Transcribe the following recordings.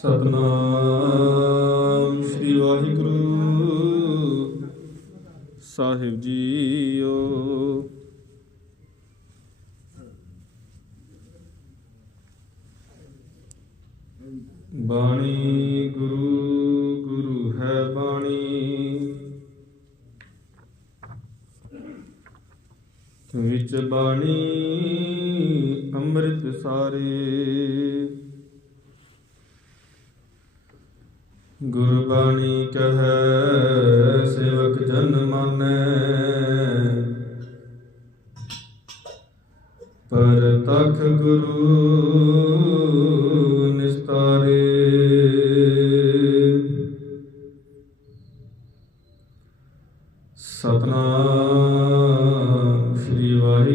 ਸਤਨਾਮ ਸ੍ਰੀ ਵਾਹਿਗੁਰੂ। ਸਾਹਿਬ ਜੀਓ। ਬਾਣੀ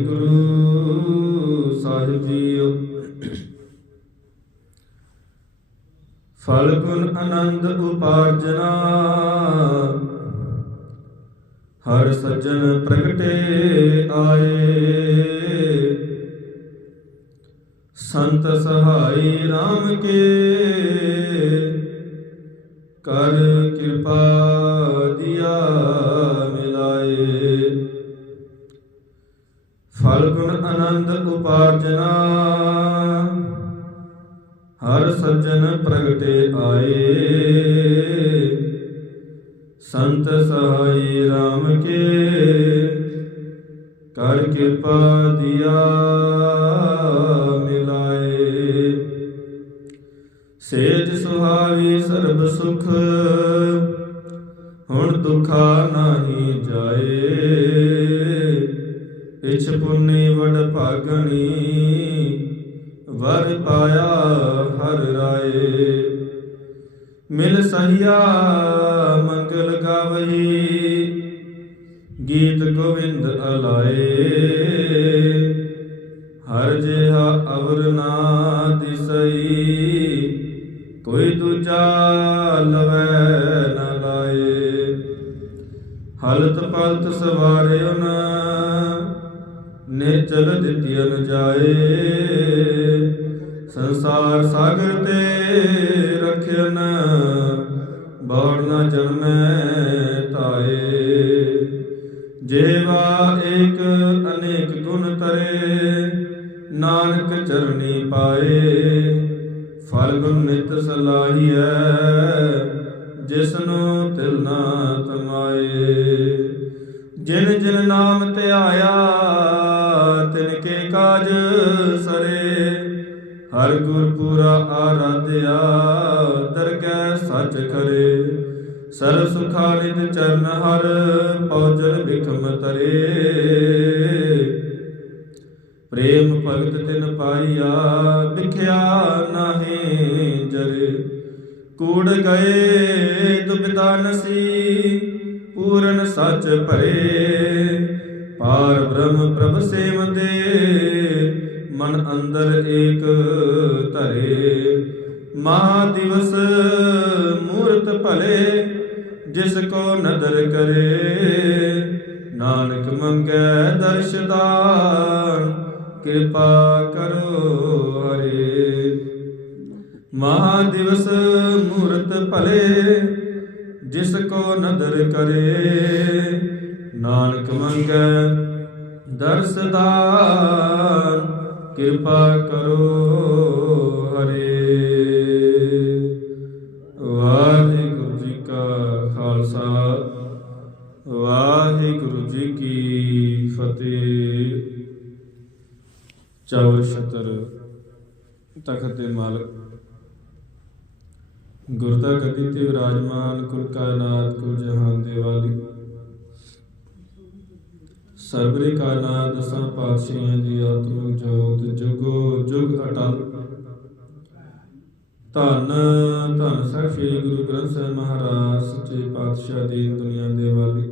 ਸ੍ਰੀ ਸਾਹਿਬ ਜੀਓ। ਫਲ ਗੁਣ ਆਨੰਦ ਉਪਾਰਜਨਾ, ਹਰ ਸੱਜਣ ਪ੍ਰਗਟੇ ਆਏ। ਸੰਤ ਸਹਾਈ RAM ਕੇ, ਕਰ ਕਿਰਪਾ ਫਲ ਗੁਣ ਆਨੰਦ ਉਪਾਰਜਨਾ। ਹਰ ਸੱਜਣ ਪ੍ਰਗਟੇ ਆਏ। ਸੰਤ ਸਹਾਈ RAM ਕੇ। ਕਰ ਕਿਰਪਾ ਦਿਆ ਮਿਲਾਏ। ਸੇਜ ਸੁਹਾਵੀ ਸਰਬ ਸੁਖ। ਹੁਣ ਦੁਖਾ ਨਹੀਂ ਜਾਏ। ਇਛ ਪੁੰਨੀ ਵਡ ਭਾਗਣੀ, ਵਰ ਪਾਇਆ ਹਰ ਰਾਏ। ਮਿਲ ਸਹੀਆ ਮੰਗਲ ਗਾਵਈ ਗੀਤ ਗੋਵਿੰਦ ਅਲਾਏ। ਫਲ ਨਿਤ ਸਲਾਹੀਐ, ਜਿਸਨੂੰ ਤਿਲ ਨਾ ਤਮਾਏ। ਜਿਨ ਜਿਨ ਨਾਮ ਧਿਆਇਆ ਤਿਨ ਕੇ ਕਾਜ ਸਰੇ। ਹਰ ਗੁਰ ਪੂਰਾ ਆਰਾਧਿਆ ਦਰਗਹਿ ਸੱਚ ਕਰੇ। ਸਰਬ ਸੁਖਾ ਨਿਤ ਚਰਨ ਹਰ ਪਉਜਰ ਬਿਖਮ ਤਰੇ। ਪ੍ਰੇਮ ਭਗਤ ਤਿਨ ਪਾਈਆ, ਵਿਖਿਆ ਨਾਹੀ ਕੂੜ ਗਏ ਦੁਬਿਤਾ ਨਸੀ, ਪੂਰਨ ਸੱਚ ਭਰੇ। ਪਾਰ ਬ੍ਰਹਮ ਪ੍ਰਭ ਸੇਵਦੇ ਮਨ ਅੰਦਰ ਏਕ ਧਰੇ। ਮਹਾ ਦਿਵਸ ਮੂਰਤ ਭਲੇ, ਜਿਸ ਕੋ ਨਦਰ ਕਰੇ। ਨਾਨਕ ਮੰਗੈ ਦਰਸ਼ਦਾਨ ਕਿਰਪਾ ਕਰੋ ਹਰੇ। ਮਹਾ ਦਿਵਸ ਮੂਰਤ ਭਲੇ, ਜਿਸ ਕੋ ਨਦਰ ਕਰੇ। ਨਾਨਕ ਮੰਗੈ ਦਰਸਦਾਰ ਕਿਰਪਾ ਕਰੋ ਹਰੇ। ਵਾਹਿਗੁਰੂ ਜੀ ਕਾ ਖਾਲਸਾ, ਵਾਹਿਗੁਰੂ ਜੀ ਕੀ ਫਤਿਹ। ਚੌਰ ਛਤਰ ਤਖਤ ਦੇ ਮਾਲਕ ਗੁਰਦਾ ਗੱਦੀ ਤੇ ਵਿਰਾਜਮਾਨ, ਕੁਲ ਕਾਇਨਾਤ, ਕੁਲ ਜਹਾਨ ਦੇ ਵਾਲੀ। ਸਰਬਰੇ ਕਾਇਨਾਤ, ਦਸਾਂ ਪਾਤਸ਼ਾਹਾਂ ਦੀ ਆਤਮਿਕ ਜੋਤ, ਜੁਗੋ ਜੁਗ ਅਟਲ। ਧੰਨ ਧੰਨ ਸਾਹਿਬ ਸ੍ਰੀ ਗੁਰੂ ਗ੍ਰੰਥ ਸਾਹਿਬ ਮਹਾਰਾਜ, ਸੱਚੇ ਪਾਤਸ਼ਾਹ ਦੀ ਦੁਨੀਆ ਦੇ ਵਾਲੀ।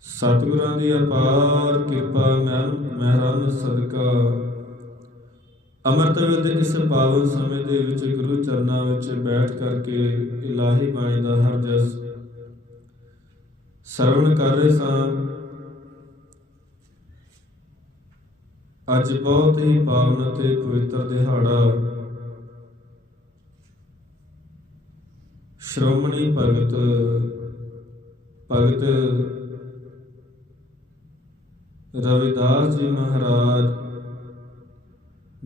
ਸਤਿਗੁਰਾਂ ਦੀ ਅਪਾਰ ਕਿਰਪਾ, ਮਹਿ- ਮਹਿਰਮ ਸਦਕਾ। ਅੰਮ੍ਰਿਤ ਵੇਲੇ ਦੇ ਇਸ ਪਾਵਨ ਸਮੇਂ ਦੇ ਵਿੱਚ ਗੁਰੂ ਚਰਨਾਂ ਵਿੱਚ ਬੈਠ ਕਰਕੇ ਇਲਾਹੀ ਬਾਣੀ ਦਾ ਹਰ ਜਸ ਸਰਵਣ ਕਰ ਰਹੇ ਸਾਂ। ਅੱਜ ਬਹੁਤ ਹੀ ਪਾਵਨ ਅਤੇ ਪਵਿੱਤਰ ਦਿਹਾੜਾ ਸ਼੍ਰੋਮਣੀ ਭਗਤ ਭਗਤ ਰਵਿਦਾਸ ਜੀ ਮਹਾਰਾਜ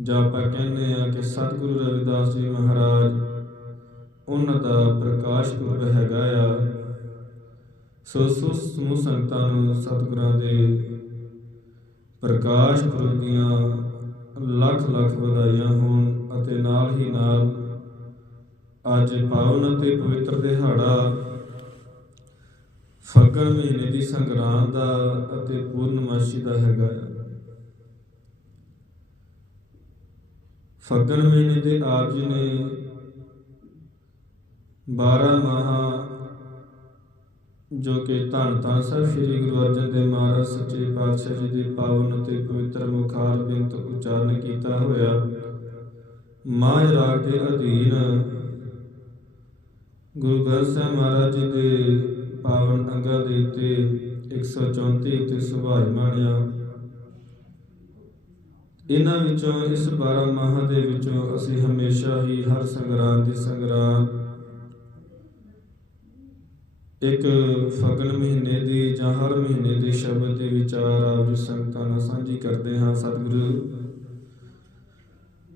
ਜਾਂ ਆਪਾਂ ਕਹਿੰਦੇ ਆ ਕਿ ਸਤਿਗੁਰੂ ਰਵਿਦਾਸ ਜੀ ਮਹਾਰਾਜ, ਉਹਨਾਂ ਦਾ ਪ੍ਰਕਾਸ਼ ਪੁਰਬ ਹੈਗਾ ਆ। ਸੋ ਸੋ ਸਮੂਹ ਸੰਗਤਾਂ ਨੂੰ ਸਤਿਗੁਰਾਂ ਦੇ ਪ੍ਰਕਾਸ਼ ਪੁਰਬ ਦੀਆਂ ਲੱਖ ਲੱਖ ਵਧਾਈਆਂ ਹੋਣ ਅਤੇ ਨਾਲ ਹੀ ਨਾਲ ਅੱਜ ਪਾਵਨ ਅਤੇ ਪਵਿੱਤਰ ਦਿਹਾੜਾ ਫੱਗਣ ਮਹੀਨੇ ਦੀ ਸੰਗਰਾਂਦ ਦਾ ਅਤੇ ਪੂਰਨਮਾਸ਼ੀ ਦਾ ਹੈਗਾ ਹੈ। ਫੱਗਣ ਮਹੀਨੇ ਦੇ ਆਪ ਜੀ ਨੇ 12 ਮਾਹ ਜੋ ਕਿ ਧੰਨ ਧੰਨ ਸਾਹਿਬ ਸ੍ਰੀ ਗੁਰੂ ਅਰਜਨ ਦੇਵ ਮਹਾਰਾਜ ਸੱਚੇ ਪਾਤਸ਼ਾਹ ਜੀ ਦੇ ਪਾਵਨ ਅਤੇ ਪਵਿੱਤਰ ਮੁਖਾਰ ਬਿੰਤ ਉਚਾਰਨ ਕੀਤਾ ਹੋਇਆ ਮਾਝ ਰਾਗ ਦੇ ਅਧੀਨ ਗੁਰੂ ਗ੍ਰੰਥ ਸਾਹਿਬ ਮਹਾਰਾਜ ਜੀ ਦੇ ਪਾਵਨ ਅੰਗਾਂ ਦੇ ਉੱਤੇ 134 ਉੱਤੇ ਸੁਭਾਇਮਾਨ ਮਾਣਿਆ ਇਹਨਾਂ ਵਿੱਚੋਂ ਇਸ 12 ਮਾਹਾਂ ਦੇ ਵਿੱਚੋਂ ਅਸੀਂ ਹਮੇਸ਼ਾ ਹੀ ਹਰ ਸੰਗਰਾਂਦ ਦੀ ਸੰਗਰਾਂਦ, ਇੱਕ ਫਗਨ ਮਹੀਨੇ ਦੀ ਜਾਂ ਹਰ ਮਹੀਨੇ ਦੇ ਸ਼ਬਦ ਦੇ ਵਿਚਾਰ ਆਪ ਜੀ ਸੰਗਤਾਂ ਨਾਲ ਸਾਂਝੀ ਕਰਦੇ ਹਾਂ ਸਤਿਗੁਰੂ।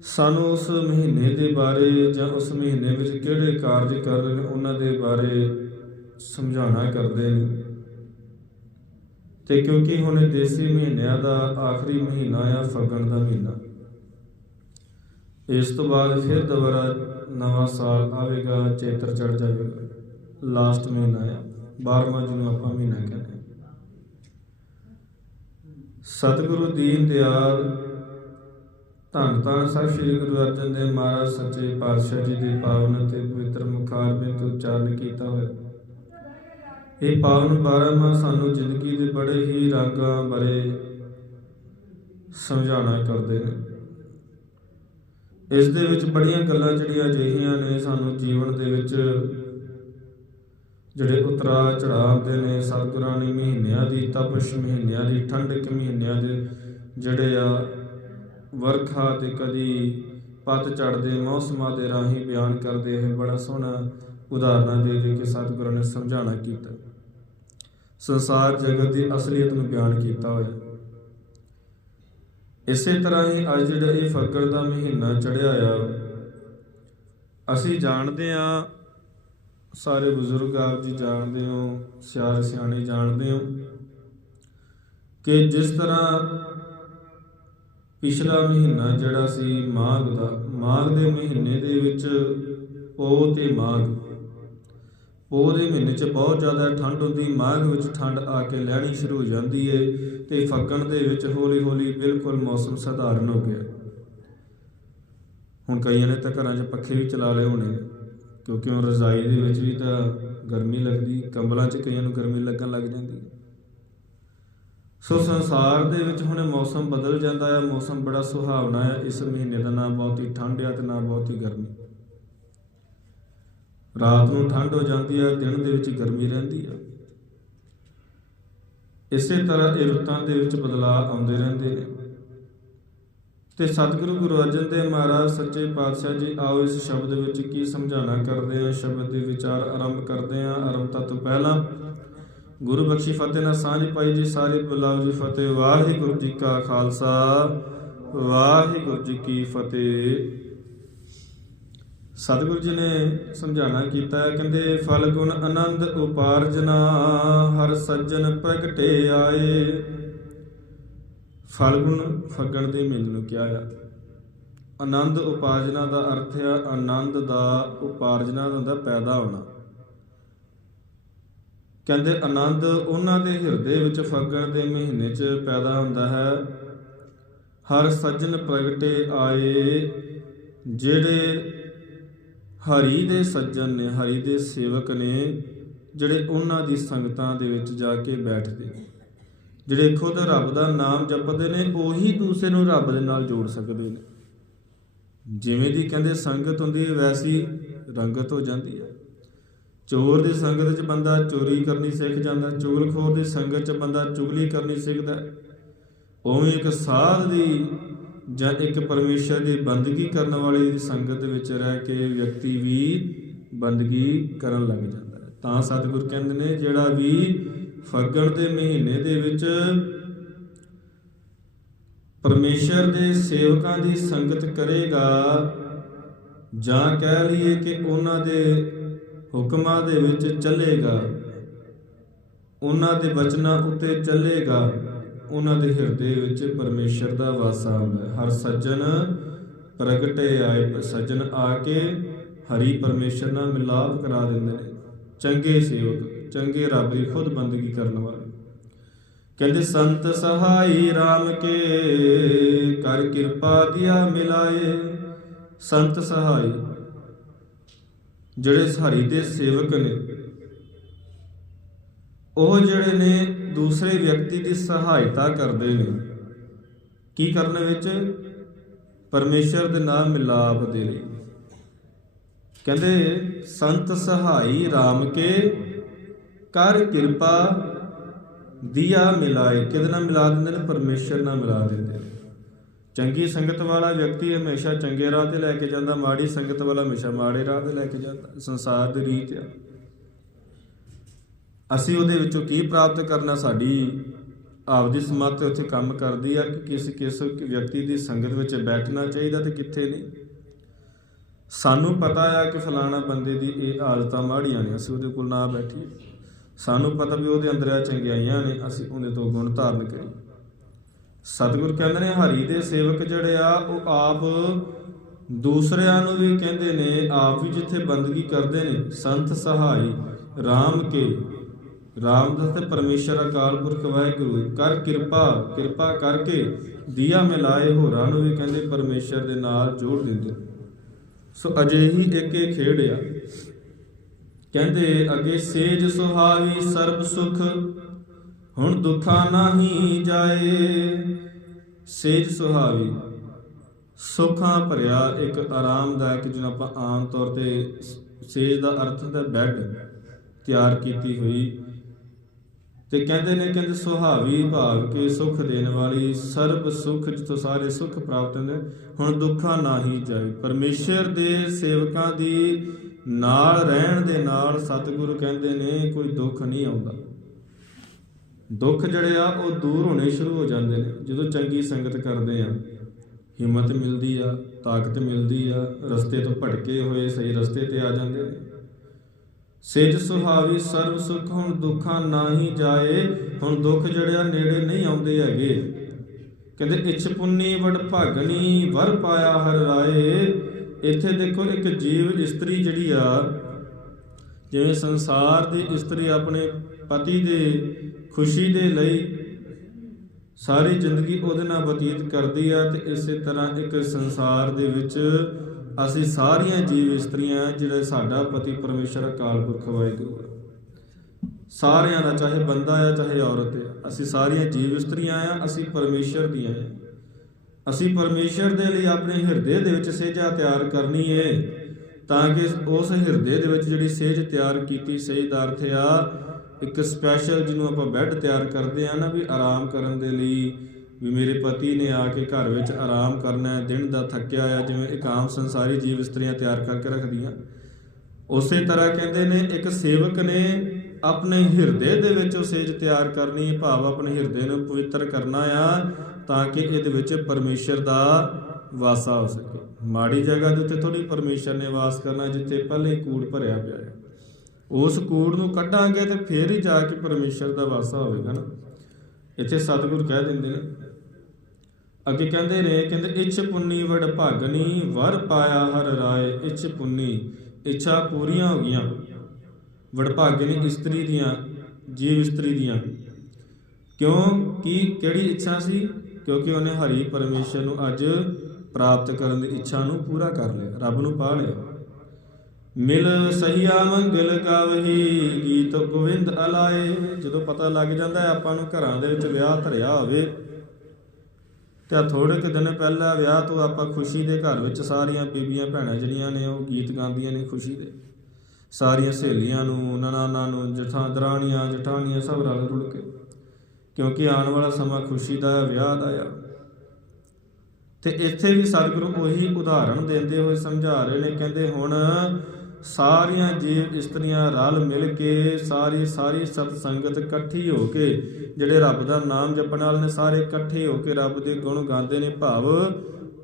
ਸਾਨੂੰ ਉਸ ਮਹੀਨੇ ਦੇ ਬਾਰੇ ਜਾਂ ਉਸ ਮਹੀਨੇ ਵਿੱਚ ਕਿਹੜੇ ਕਾਰਜ ਕਰਨੇ ਨੇ ਉਹਨਾਂ ਦੇ ਬਾਰੇ ਸਮਝਾਉਣਾ ਕਰਦੇ ਨੇ। ਤੇ ਕਿਉਂਕਿ ਹੁਣ ਦੇਸੀ ਮਹੀਨਿਆਂ ਦਾ ਆਖਰੀ ਮਹੀਨਾ ਆ, ਫੱਗਣ ਦਾ ਮਹੀਨਾ। ਇਸ ਤੋਂ ਬਾਅਦ ਫਿਰ ਦੁਬਾਰਾ ਨਵਾਂ ਸਾਲ ਆਵੇਗਾ, ਚੇਤਰ ਚੜ ਜਾਵੇਗਾ। ਲਾਸਟ ਮਹੀਨਾ ਆ 12ਵਾਂ ਜਿਹਨੂੰ ਆਪਾਂ ਮਹੀਨਾ ਕਹਿੰਦੇ ਸਤਿਗੁਰੂ ਦੀਨ ਦਿਆਲ, ਧੰਨ ਧੰਨ ਸਾਹਿਬ ਸ੍ਰੀ ਗੁਰੂ ਅਰਜਨ ਦੇਵ ਮਹਾਰਾਜ, ਸੱਚੇ ਪਾਤਸ਼ਾਹ ਜੀ ਦੇ ਪਾਵਨ ਅਤੇ ਪਵਿੱਤਰ ਮੁਖਾਰ ਉਚਾਰਨ ਕੀਤਾ ਹੋਇਆ। ਇਹ ਪਾਵਨ 12 ਮਾਹ ਸਾਨੂੰ ਜ਼ਿੰਦਗੀ ਦੇ ਬੜੇ ਹੀ ਰੰਗਾਂ ਬਾਰੇ ਸਮਝਾਉਣਾ ਕਰਦੇ ਨੇ। ਇਸ ਦੇ ਵਿੱਚ ਬੜੀਆਂ ਗੱਲਾਂ ਜਿਹੜੀਆਂ ਅਜਿਹੀਆਂ ਨੇ, ਸਾਨੂੰ ਜੀਵਨ ਦੇ ਵਿੱਚ ਜਿਹੜੇ ਉਤਰਾ ਚੜਾਅ ਨੇ, ਸਤਿਗੁਰਾਂ ਨੇ ਮਹੀਨਿਆਂ ਦੀ ਤਪਸ਼, ਮਹੀਨਿਆਂ ਦੀ ਠੰਡਕ, ਮਹੀਨਿਆਂ ਦੇ ਜਿਹੜੇ ਆ ਵਰਖਾ ਤੇ ਕਦੀ ਪਤ ਝੜਦੇ ਮੌਸਮਾਂ ਦੇ ਰਾਹੀਂ ਬਿਆਨ ਕਰਦੇ ਇਹ ਬੜਾ ਸੋਹਣਾ ਉਦਾਹਰਨਾਂ ਦੇ ਦੇ ਕੇ ਸਤਿਗੁਰਾਂ ਨੇ ਸਮਝਾਉਣਾ ਕੀਤਾ। ਸੰਸਾਰ ਜਗਤ ਦੀ ਅਸਲੀਅਤ ਨੂੰ ਬਿਆਨ ਕੀਤਾ ਹੋਇਆ ਇਸੇ ਤਰ੍ਹਾਂ ਹੀ ਅੱਜ ਜਿਹੜਾ ਇਹ ਫਕਰ ਦਾ ਮਹੀਨਾ ਚੜਿਆ ਆ, ਅਸੀਂ ਜਾਣਦੇ ਆ ਸਾਰੇ ਬਜ਼ੁਰਗ ਆਪ ਜੀ ਜਾਣਦੇ ਹੋ ਸਿਆਰ ਸਿਆਣੇ ਜਾਣਦੇ ਹੋ, ਕਿ ਜਿਸ ਤਰ੍ਹਾਂ ਪਿਛਲਾ ਮਹੀਨਾ ਜਿਹੜਾ ਸੀ ਮਾਘ ਦਾ, ਮਾਘ ਦੇ ਮਹੀਨੇ ਦੇ ਵਿੱਚ ਪੋ ਤੇ ਮਾਘ। ਪੋਹ ਦੇ ਮਹੀਨੇ 'ਚ ਬਹੁਤ ਜ਼ਿਆਦਾ ਠੰਡ ਹੁੰਦੀ, ਮਾਘ ਵਿੱਚ ਠੰਡ ਆ ਕੇ ਲੈਣੀ ਸ਼ੁਰੂ ਹੋ ਜਾਂਦੀ ਏ ਤੇ ਫੱਗਣ ਦੇ ਵਿੱਚ ਹੌਲੀ ਹੌਲੀ ਬਿਲਕੁਲ ਮੌਸਮ ਸਧਾਰਨ ਹੋ ਗਿਆ। ਹੁਣ ਕਈਆਂ ਨੇ ਤਾਂ ਘਰਾਂ 'ਚ ਪੱਖੇ ਵੀ ਚਲਾ ਲਏ ਹੋਣੇ, ਕਿਉਂਕਿ ਹੁਣ ਰਜ਼ਾਈ ਦੇ ਵਿੱਚ ਵੀ ਤਾਂ ਗਰਮੀ ਲੱਗਦੀ, ਕੰਬਲਾਂ 'ਚ ਕਈਆਂ ਨੂੰ ਗਰਮੀ ਲੱਗਣ ਲੱਗ ਜਾਂਦੀ ਸੋ ਸੰਸਾਰ ਦੇ ਵਿੱਚ ਹੁਣ ਮੌਸਮ ਬਦਲ ਜਾਂਦਾ ਹੈ ਮੌਸਮ ਬੜਾ ਸੁਹਾਵਣਾ ਹੈ ਇਸ ਮਹੀਨੇ ਦਾ ਨਾ ਬਹੁਤੀ ਠੰਡ ਆ ਤੇ ਨਾ ਬਹੁਤੀ ਗਰਮੀ। ਰਾਤ ਨੂੰ ਠੰਡ ਹੋ ਜਾਂਦੀ ਹੈ ਦਿਨ ਦੇ ਵਿੱਚ ਗਰਮੀ ਰਹਿੰਦੀ ਹੈ ਇਸੇ ਤਰ੍ਹਾਂ ਇਹ ਰੁੱਤਾਂ ਦੇ ਵਿੱਚ ਬਦਲਾਅ ਆਉਂਦੇ ਰਹਿੰਦੇ ਨੇ। ਤੇ ਸਤਿਗੁਰੂ ਗੁਰੂ ਅਰਜਨ ਦੇਵ ਮਹਾਰਾਜ, ਸੱਚੇ ਪਾਤਸ਼ਾਹ ਜੀ, ਆਓ ਇਸ ਸ਼ਬਦ ਵਿੱਚ ਕੀ ਸਮਝਾਣਾ ਕਰਦੇ ਆ ਸ਼ਬਦ ਦੇ ਵਿਚਾਰ ਆਰੰਭ ਕਰਦੇ ਆ ਆਰੰਭਤਾ ਤੋਂ ਪਹਿਲਾਂ ਗੁਰੂ ਬਖਸ਼ੀ ਫਤਿਹ ਨਾਲ ਸਾਂਝ ਪਾਈ ਜੀ, ਸਾਰੇ ਬੁਲਾਓ ਜੀ, ਫਤਿਹ। ਵਾਹਿਗੁਰੂ ਜੀ ਕਾ ਖਾਲਸਾ, ਵਾਹਿਗੁਰੂ ਜੀ ਕੀ ਫਤਿਹ। ਸਤਿਗੁਰੂ ਜੀ ਨੇ ਸਮਝਾਣਾ ਕੀਤਾ ਹੈ ਕਹਿੰਦੇ, ਫਲ ਗੁਣ ਆਨੰਦ ਉਪਾਰਜਨਾ, ਹਰ ਸੱਜਣ ਪ੍ਰਗਟੇ ਆਏ। ਫਲ ਗੁਣ ਫੱਗਣ ਦੇ ਮਹੀਨੇ ਨੂੰ ਕਿਹਾ ਆ। ਆਨੰਦ ਉਪਾਰਜਨਾ ਦਾ ਅਰਥ ਹੈ ਆਨੰਦ ਦਾ ਉਪਾਰਜਨਾ ਦਾ ਹੁੰਦਾ ਪੈਦਾ ਹੋਣਾ। ਕਹਿੰਦੇ, ਆਨੰਦ ਉਹਨਾਂ ਦੇ ਹਿਰਦੇ ਵਿੱਚ ਫੱਗਣ ਦੇ ਮਹੀਨੇ 'ਚ ਪੈਦਾ ਹੁੰਦਾ ਹੈ। ਹਰ ਸੱਜਣ ਪ੍ਰਗਟੇ ਆਏ, ਜਿਹੜੇ ਹਰੀ ਦੇ ਸੱਜਣ ਨੇ ਹਰੀ ਦੇ ਸੇਵਕ ਨੇ ਜਿਹੜੇ ਉਹਨਾਂ ਦੀ ਸੰਗਤਾਂ ਦੇ ਵਿੱਚ ਜਾ ਕੇ ਬੈਠਦੇ ਨੇ। ਜਿਹੜੇ ਖੁਦ ਰੱਬ ਦਾ ਨਾਮ ਜਪਦੇ ਨੇ, ਉਹੀ ਦੂਸਰੇ ਨੂੰ ਰੱਬ ਦੇ ਨਾਲ ਜੋੜ ਸਕਦੇ ਨੇ। ਜਿਵੇਂ ਦੀ ਕਹਿੰਦੇ ਸੰਗਤ ਹੁੰਦੀ ਹੈ, ਵੈਸੀ ਰੰਗਤ ਹੋ ਜਾਂਦੀ ਹੈ। ਚੋਰ ਦੀ ਸੰਗਤ 'ਚ ਬੰਦਾ ਚੋਰੀ ਕਰਨੀ ਸਿੱਖ ਜਾਂਦਾ, ਚੁਗਲਖੋਰ ਦੀ ਸੰਗਤ 'ਚ ਬੰਦਾ ਚੁਗਲੀ ਕਰਨੀ ਸਿੱਖਦਾ। ਉਵੇਂ ਇੱਕ ਸਾਧ ਦੀ ਜਾਂ ਇੱਕ ਪਰਮੇਸ਼ਰ ਦੀ ਬੰਦਗੀ ਕਰਨ ਵਾਲੇ ਦੀ ਸੰਗਤ ਵਿੱਚ ਰਹਿ ਕੇ ਵਿਅਕਤੀ ਵੀ ਬੰਦਗੀ ਕਰਨ ਲੱਗ ਜਾਂਦਾ ਹੈ। ਤਾਂ ਸਤਿਗੁਰ ਕਹਿੰਦੇ ਨੇ, ਜਿਹੜਾ ਵੀ ਫੱਗਣ ਦੇ ਮਹੀਨੇ ਦੇ ਵਿੱਚ ਪਰਮੇਸ਼ਰ ਦੇ ਸੇਵਕਾਂ ਦੀ ਸੰਗਤ ਕਰੇਗਾ, ਜਾਂ ਕਹਿ ਲਈਏ ਕਿ ਉਹਨਾਂ ਦੇ ਹੁਕਮਾਂ ਦੇ ਵਿੱਚ ਚੱਲੇਗਾ, ਉਹਨਾਂ ਦੇ ਬਚਨਾਂ ਉੱਤੇ ਚੱਲੇਗਾ ਉਹਨਾਂ ਦੇ ਹਿਰਦੇ ਵਿੱਚ ਪਰਮੇਸ਼ਰ ਦਾ ਵਾਸਾ ਹੁੰਦਾ ਹੈ। ਹਰ ਸੱਜਣ ਪ੍ਰਗਟੇ ਆਏ, ਸੱਜਣ ਆ ਕੇ ਹਰੀ ਪਰਮੇਸ਼ਰ ਨਾਲ ਮਿਲਾਪ ਕਰਾ ਦਿੰਦੇ ਨੇ। ਚੰਗੇ ਸੇਵਕ, ਚੰਗੇ ਰੱਬ ਦੀ ਖੁਦ ਬੰਦਗੀ ਕਰਨ ਵਾਲੇ। ਕਹਿੰਦੇ, ਸੰਤ ਸਹਾਈ RAM ਕੇ, ਕਰ ਕਿਰਪਾ ਦਿਆ ਮਿਲਾਏ। ਸੰਤ ਸਹਾਈ, ਜਿਹੜੇ ਹਰੀ ਦੇ ਸੇਵਕ ਨੇ, ਉਹ ਜਿਹੜੇ ਨੇ ਦੂਸਰੇ ਵਿਅਕਤੀ ਦੀ ਸਹਾਇਤਾ ਕਰਦੇ ਨੇ। ਕੀ ਕਰਨ ਵਿੱਚ? ਪਰਮੇਸ਼ਰ ਦੇ ਨਾਲ ਮਿਲਾਪ ਦੇ ਲਈ। ਕਹਿੰਦੇ, ਸੰਤ ਸਹਾਈ RAM ਕੇ ਕਰ ਕਿਰਪਾ ਦੀਆ ਮਿਲਾਏ। ਕਿਹਦੇ ਨਾਲ ਮਿਲਾ ਦਿੰਦੇ ਨੇ? ਪਰਮੇਸ਼ਰ ਨਾਲ ਮਿਲਾ ਦਿੰਦੇ ਨੇ। ਚੰਗੀ ਸੰਗਤ ਵਾਲਾ ਵਿਅਕਤੀ ਹਮੇਸ਼ਾ ਚੰਗੇ ਰਾਹ ਤੇ ਲੈ ਕੇ ਜਾਂਦਾ, ਮਾੜੀ ਸੰਗਤ ਵਾਲਾ ਹਮੇਸ਼ਾ ਮਾੜੇ ਰਾਹ ਤੇ ਲੈ ਕੇ ਜਾਂਦਾ। ਸੰਸਾਰ ਦੀ ਰੀਤ ਆ। ਅਸੀਂ ਉਹਦੇ ਵਿੱਚੋਂ ਕੀ ਪ੍ਰਾਪਤ ਕਰਨਾ? ਸਾਡੀ ਆਪਦੀ ਸਮੱਤ ਉੱਥੇ ਕੰਮ ਕਰਦੀ ਆ ਕਿ ਕਿਸ ਕਿਸ ਵਿਅਕਤੀ ਦੀ ਸੰਗਤ ਵਿੱਚ ਬੈਠਣਾ ਚਾਹੀਦਾ ਤੇ ਕਿੱਥੇ ਨਹੀਂ। ਸਾਨੂੰ ਪਤਾ ਆ ਕਿ ਫਲਾਣਾ ਬੰਦੇ ਦੀ ਇਹ ਆਦਤਾਂ ਮਾੜੀਆਂ ਨੇ, ਅਸੀਂ ਉਹਦੇ ਕੋਲ ਨਾ ਬੈਠੀਏ। ਸਾਨੂੰ ਪਤਾ ਵੀ ਉਹਦੇ ਅੰਦਰ ਆ ਚੰਗਿਆਈਆਂ ਨੇ, ਅਸੀਂ ਉਹਦੇ ਤੋਂ ਗੁਣ ਧਾਰਨ ਕਰੀਏ। ਸਤਿਗੁਰ ਕਹਿੰਦੇ ਨੇ, ਹਰੀ ਦੇ ਸੇਵਕ ਜਿਹੜੇ ਆ, ਉਹ ਆਪ ਦੂਸਰਿਆਂ ਨੂੰ ਵੀ ਕਹਿੰਦੇ ਨੇ, ਆਪ ਵੀ ਜਿੱਥੇ ਬੰਦਗੀ ਕਰਦੇ ਨੇ, ਸੰਤ ਸਹਾਈ RAM ਕੇ। ਰਾਮਦਾਸ ਤੇ ਪਰਮੇਸ਼ਰ ਅਕਾਲ ਪੁਰਖ ਵਾਹਿਗੁਰੂ, ਕਰ ਕਿਰਪਾ ਕਿਰਪਾ ਕਰਕੇ ਦੀਆ ਮਿਲਾਏ ਹੋਰਾਂ ਨੂੰ ਵੀ ਕਹਿੰਦੇ ਪਰਮੇਸ਼ਰ ਦੇ ਨਾਲ ਜੋੜ ਦਿੰਦੇ। ਸੋ ਅਜਿਹੀ ਇੱਕ ਇਹ ਖੇਡ ਆ। ਕਹਿੰਦੇ ਅੱਗੇ ਸੇਜ ਸੁਹਾਵੀ ਸਰਬ ਸੁਖ, ਹੁਣ ਦੁੱਖਾਂ ਨਹੀਂ ਜਾਏ। ਸੇਜ ਸੁਹਾਵੀ ਸੁਖਾਂ ਭਰਿਆ ਇੱਕ ਆਰਾਮਦਾਇਕ ਜਿਹਨੂੰ ਆਪਾਂ ਆਮ ਤੌਰ ਤੇ ਸੇਜ ਦਾ ਅਰਥ ਹੁੰਦਾ ਬੈੱਡ ਤਿਆਰ ਕੀਤੀ ਹੋਈ ਤੇ ਕਹਿੰਦੇ ਨੇ, ਕਹਿੰਦੇ ਸੁਹਾਵੀ ਭਾਵ ਕੇ ਸੁਖ ਦੇਣ ਵਾਲੀ ਸਰਬ ਸੁਖ ਜਿੱਥੋਂ ਸਾਰੇ ਸੁਖ ਪ੍ਰਾਪਤ ਹੁੰਦੇ, ਹੁਣ ਦੁੱਖਾਂ ਨਾਹੀ ਜਾਏ। ਪਰਮੇਸ਼ਰ ਦੇ ਸੇਵਕਾਂ ਦੀ ਨਾਲ ਰਹਿਣ ਦੇ ਨਾਲ ਸਤਿਗੁਰੂ ਕਹਿੰਦੇ ਨੇ, ਕੋਈ ਦੁੱਖ ਨਹੀਂ ਆਉਂਦਾ। ਦੁੱਖ ਜਿਹੜੇ ਆ, ਉਹ ਦੂਰ ਹੋਣੇ ਸ਼ੁਰੂ ਹੋ ਜਾਂਦੇ ਨੇ। ਜਦੋਂ ਚੰਗੀ ਸੰਗਤ ਕਰਦੇ ਆ, ਹਿੰਮਤ ਮਿਲਦੀ ਆ, ਤਾਕਤ ਮਿਲਦੀ ਆ, ਰਸਤੇ ਤੋਂ ਭਟਕੇ ਹੋਏ ਸਹੀ ਰਸਤੇ ਤੇ ਆ ਜਾਂਦੇ ਨੇ। ਸੇਜ ਸੁਹਾਵੀ, ਸਰਬ ਸੁਖ ਹੁਣ ਦੁੱਖਾਂ ਨਾਹੀ ਜਾਏ, ਹੁਣ ਦੁੱਖ ਜਿਹੜੇ ਆ ਨੇੜੇ ਨਹੀਂ ਆਉਂਦੇ ਹੈਗੇ। ਕਹਿੰਦੇ, ਇਛ ਪੁੰਨੀ ਵਡ ਭਾਗਨੀ, ਵਰ ਪਾਇਆ ਹਰ ਰਾਏ। ਇੱਥੇ ਦੇਖੋ, ਇੱਕ ਜੀਵ ਇਸਤਰੀ ਜਿਹੜੀ ਆ, ਜਿਵੇਂ ਸੰਸਾਰ ਦੀ ਇਸਤਰੀ ਆਪਣੇ ਪਤੀ ਦੇ ਖੁਸ਼ੀ ਦੇ ਲਈ ਸਾਰੀ ਜ਼ਿੰਦਗੀ ਉਹਦੇ ਨਾਲ ਬਤੀਤ ਕਰਦੀ ਆ ਤੇ ਇਸੇ ਤਰ੍ਹਾਂ ਇੱਕ ਸੰਸਾਰ ਦੇ ਵਿੱਚ ਅਸੀਂ ਸਾਰੀਆਂ ਜੀਵ ਇਸਤਰੀਆਂ ਜਿਹੜੇ ਸਾਡਾ ਪਤੀ ਪਰਮੇਸ਼ਰ ਅਕਾਲ ਪੁਰਖ, ਵਾਹਿਗੁਰੂ ਸਾਰਿਆਂ ਦਾ ਚਾਹੇ ਬੰਦਾ ਆ, ਚਾਹੇ ਔਰਤ ਆ, ਅਸੀਂ ਸਾਰੀਆਂ ਜੀਵ ਇਸਤਰੀਆਂ ਆ ਅਸੀਂ ਪਰਮੇਸ਼ਰ ਦੀਆਂ ਆ ਅਸੀਂ ਪਰਮੇਸ਼ਰ ਦੇ ਲਈ ਆਪਣੇ ਹਿਰਦੇ ਦੇ ਵਿੱਚ ਸੇਜਾ ਤਿਆਰ ਕਰਨੀ ਏ, ਤਾਂ ਕਿ ਉਸ ਹਿਰਦੇ ਦੇ ਵਿੱਚ ਜਿਹੜੀ ਸੇਜ ਤਿਆਰ ਕੀਤੀ ਸਹੀ ਦਾ ਅਰਥ ਆ, ਇੱਕ ਸਪੈਸ਼ਲ ਜਿਹਨੂੰ ਆਪਾਂ ਬੈੱਡ ਤਿਆਰ ਕਰਦੇ ਆ ਨਾ, ਵੀ ਆਰਾਮ ਕਰਨ ਦੇ ਲਈ ਵੀ ਮੇਰੇ ਪਤੀ ਨੇ ਆ ਕੇ ਘਰ ਵਿੱਚ ਆਰਾਮ ਕਰਨਾ ਹੈ, ਦਿਨ ਦਾ ਥੱਕਿਆ ਆ, ਜਿਵੇਂ ਇੱਕ ਆਮ ਸੰਸਾਰੀ ਜੀਵ ਇਸਤਰੀਆਂ ਤਿਆਰ ਕਰਕੇ ਰੱਖਦੀਆਂ। ਉਸੇ ਤਰ੍ਹਾਂ ਕਹਿੰਦੇ ਨੇ, ਇੱਕ ਸੇਵਕ ਨੇ ਆਪਣੇ ਹਿਰਦੇ ਦੇ ਵਿੱਚ ਉਸੇਜ ਤਿਆਰ ਕਰਨੀ ਹੈ, ਭਾਵ ਆਪਣੇ ਹਿਰਦੇ ਨੂੰ ਪਵਿੱਤਰ ਕਰਨਾ ਆ, ਤਾਂ ਕਿ ਇਹਦੇ ਵਿੱਚ ਪਰਮੇਸ਼ਰ ਦਾ ਵਾਸਾ ਹੋ ਸਕੇ। ਮਾੜੀ ਜਗ੍ਹਾ ਦੇ ਉੱਤੇ ਥੋੜੀ ਪਰਮੇਸ਼ਰ ਨੇ ਵਾਸ ਕਰਨਾ, ਜਿੱਥੇ ਪਹਿਲੇ ਕੂੜ ਭਰਿਆ ਪਿਆ ਹੈ ਉਸ ਕੂੜ ਨੂੰ ਕੱਢਾਂਗੇ ਤੇ ਫੇਰ ਹੀ ਜਾ ਕੇ ਪਰਮੇਸ਼ਰ ਦਾ ਵਾਸਾ ਹੋਵੇਗਾ ਨਾ। ਇੱਥੇ ਸਤਿਗੁਰ ਕਹਿ ਦਿੰਦੇ ਨੇ ਅੱਗੇ ਕਹਿੰਦੇ ਨੇ, ਕਹਿੰਦੇ, ਇੱਛ ਪੁੰਨੀ ਵਡ ਭਾਗਨੀ, ਵਰ ਪਾਇਆ ਹਰ ਰਾਏ, ਇੱਛ ਪੁੰਨੀ, ਇੱਛਾ ਪੂਰੀਆਂ ਹੋ ਗਈਆਂ। ਵਡ ਭਾਗਨੀ ਇਸਤਰੀ ਦੀਆਂ, ਜੀਵ ਇਸਤਰੀ ਦੀਆਂ। ਕਿਉਂ? ਕੀ, ਕਿਹੜੀ ਇੱਛਾ ਸੀ? ਕਿਉਂਕਿ ਉਹਨੇ ਹਰੀ ਪਰਮੇਸ਼ਰ ਨੂੰ ਅੱਜ ਪ੍ਰਾਪਤ ਕਰਨ ਦੀ ਇੱਛਾ ਨੂੰ ਪੂਰਾ ਕਰ ਲਿਆ, ਰੱਬ ਨੂੰ ਪਾ ਲਿਆ। ਮਿਲ ਸਹੀਆ ਮੰਗਲ ਗਾਵਹੀ ਗੀਤ ਗੋਵਿੰਦ ਅਲਾਏ। ਜਦੋਂ ਪਤਾ ਲੱਗ ਜਾਂਦਾ ਹੈ ਆਪਾਂ ਨੂੰ ਘਰਾਂ ਦੇ ਵਿੱਚ ਵਿਆਹ ਧਰਿਆ ਹੋਵੇ ਤੇ ਥੋੜੇ ਕੁ ਦਿਨ ਪਹਿਲਾਂ ਵਿਆਹ ਤੋਂ ਆਪਾਂ ਖੁਸ਼ੀ ਦੇ ਘਰ ਵਿੱਚ ਸਾਰੀਆਂ ਬੀਬੀਆਂ ਭੈਣਾਂ ਜਿਹੜੀਆਂ ਨੇ ਉਹ ਗੀਤ ਗਾਉਂਦੀਆਂ ਨੇ ਖੁਸ਼ੀ ਦੇ। ਸਾਰੀਆਂ ਸਹੇਲੀਆਂ ਨੂੰ, ਨਨਾਣਾ ਨੂੰ, ਜਠਾਂ, ਦਰਾਣੀਆਂ, ਜਠਾਣੀਆਂ ਸਭ ਰਲ ਰੁਲ ਕੇ। ਕਿਉਂਕਿ ਆਉਣ ਵਾਲਾ ਸਮਾਂ ਖੁਸ਼ੀ ਦਾ, ਵਿਆਹ ਦਾ ਆ। ਤੇ ਇੱਥੇ ਵੀ ਸਤਿਗੁਰੂ ਉਹੀ ਉਦਾਹਰਣ ਦਿੰਦੇ ਹੋਏ ਸਮਝਾ ਰਹੇ ਨੇ, ਕਹਿੰਦੇ ਹੁਣ ਸਾਰੀਆਂ ਜੀਵ ਇਸਤਰੀਆਂ ਰਲ ਮਿਲ ਕੇ ਸਾਰੀ ਸਾਰੀ ਸਤ ਸੰਗਤ ਇਕੱਠੀ ਹੋ ਕੇ, ਜਿਹੜੇ ਰੱਬ ਦਾ ਨਾਮ ਜਪਣ ਵਾਲੇ ਨੇ ਸਾਰੇ ਇਕੱਠੇ ਹੋ ਕੇ ਰੱਬ ਦੇ ਗੁਣ ਗਾਉਂਦੇ ਨੇ ਭਾਵ,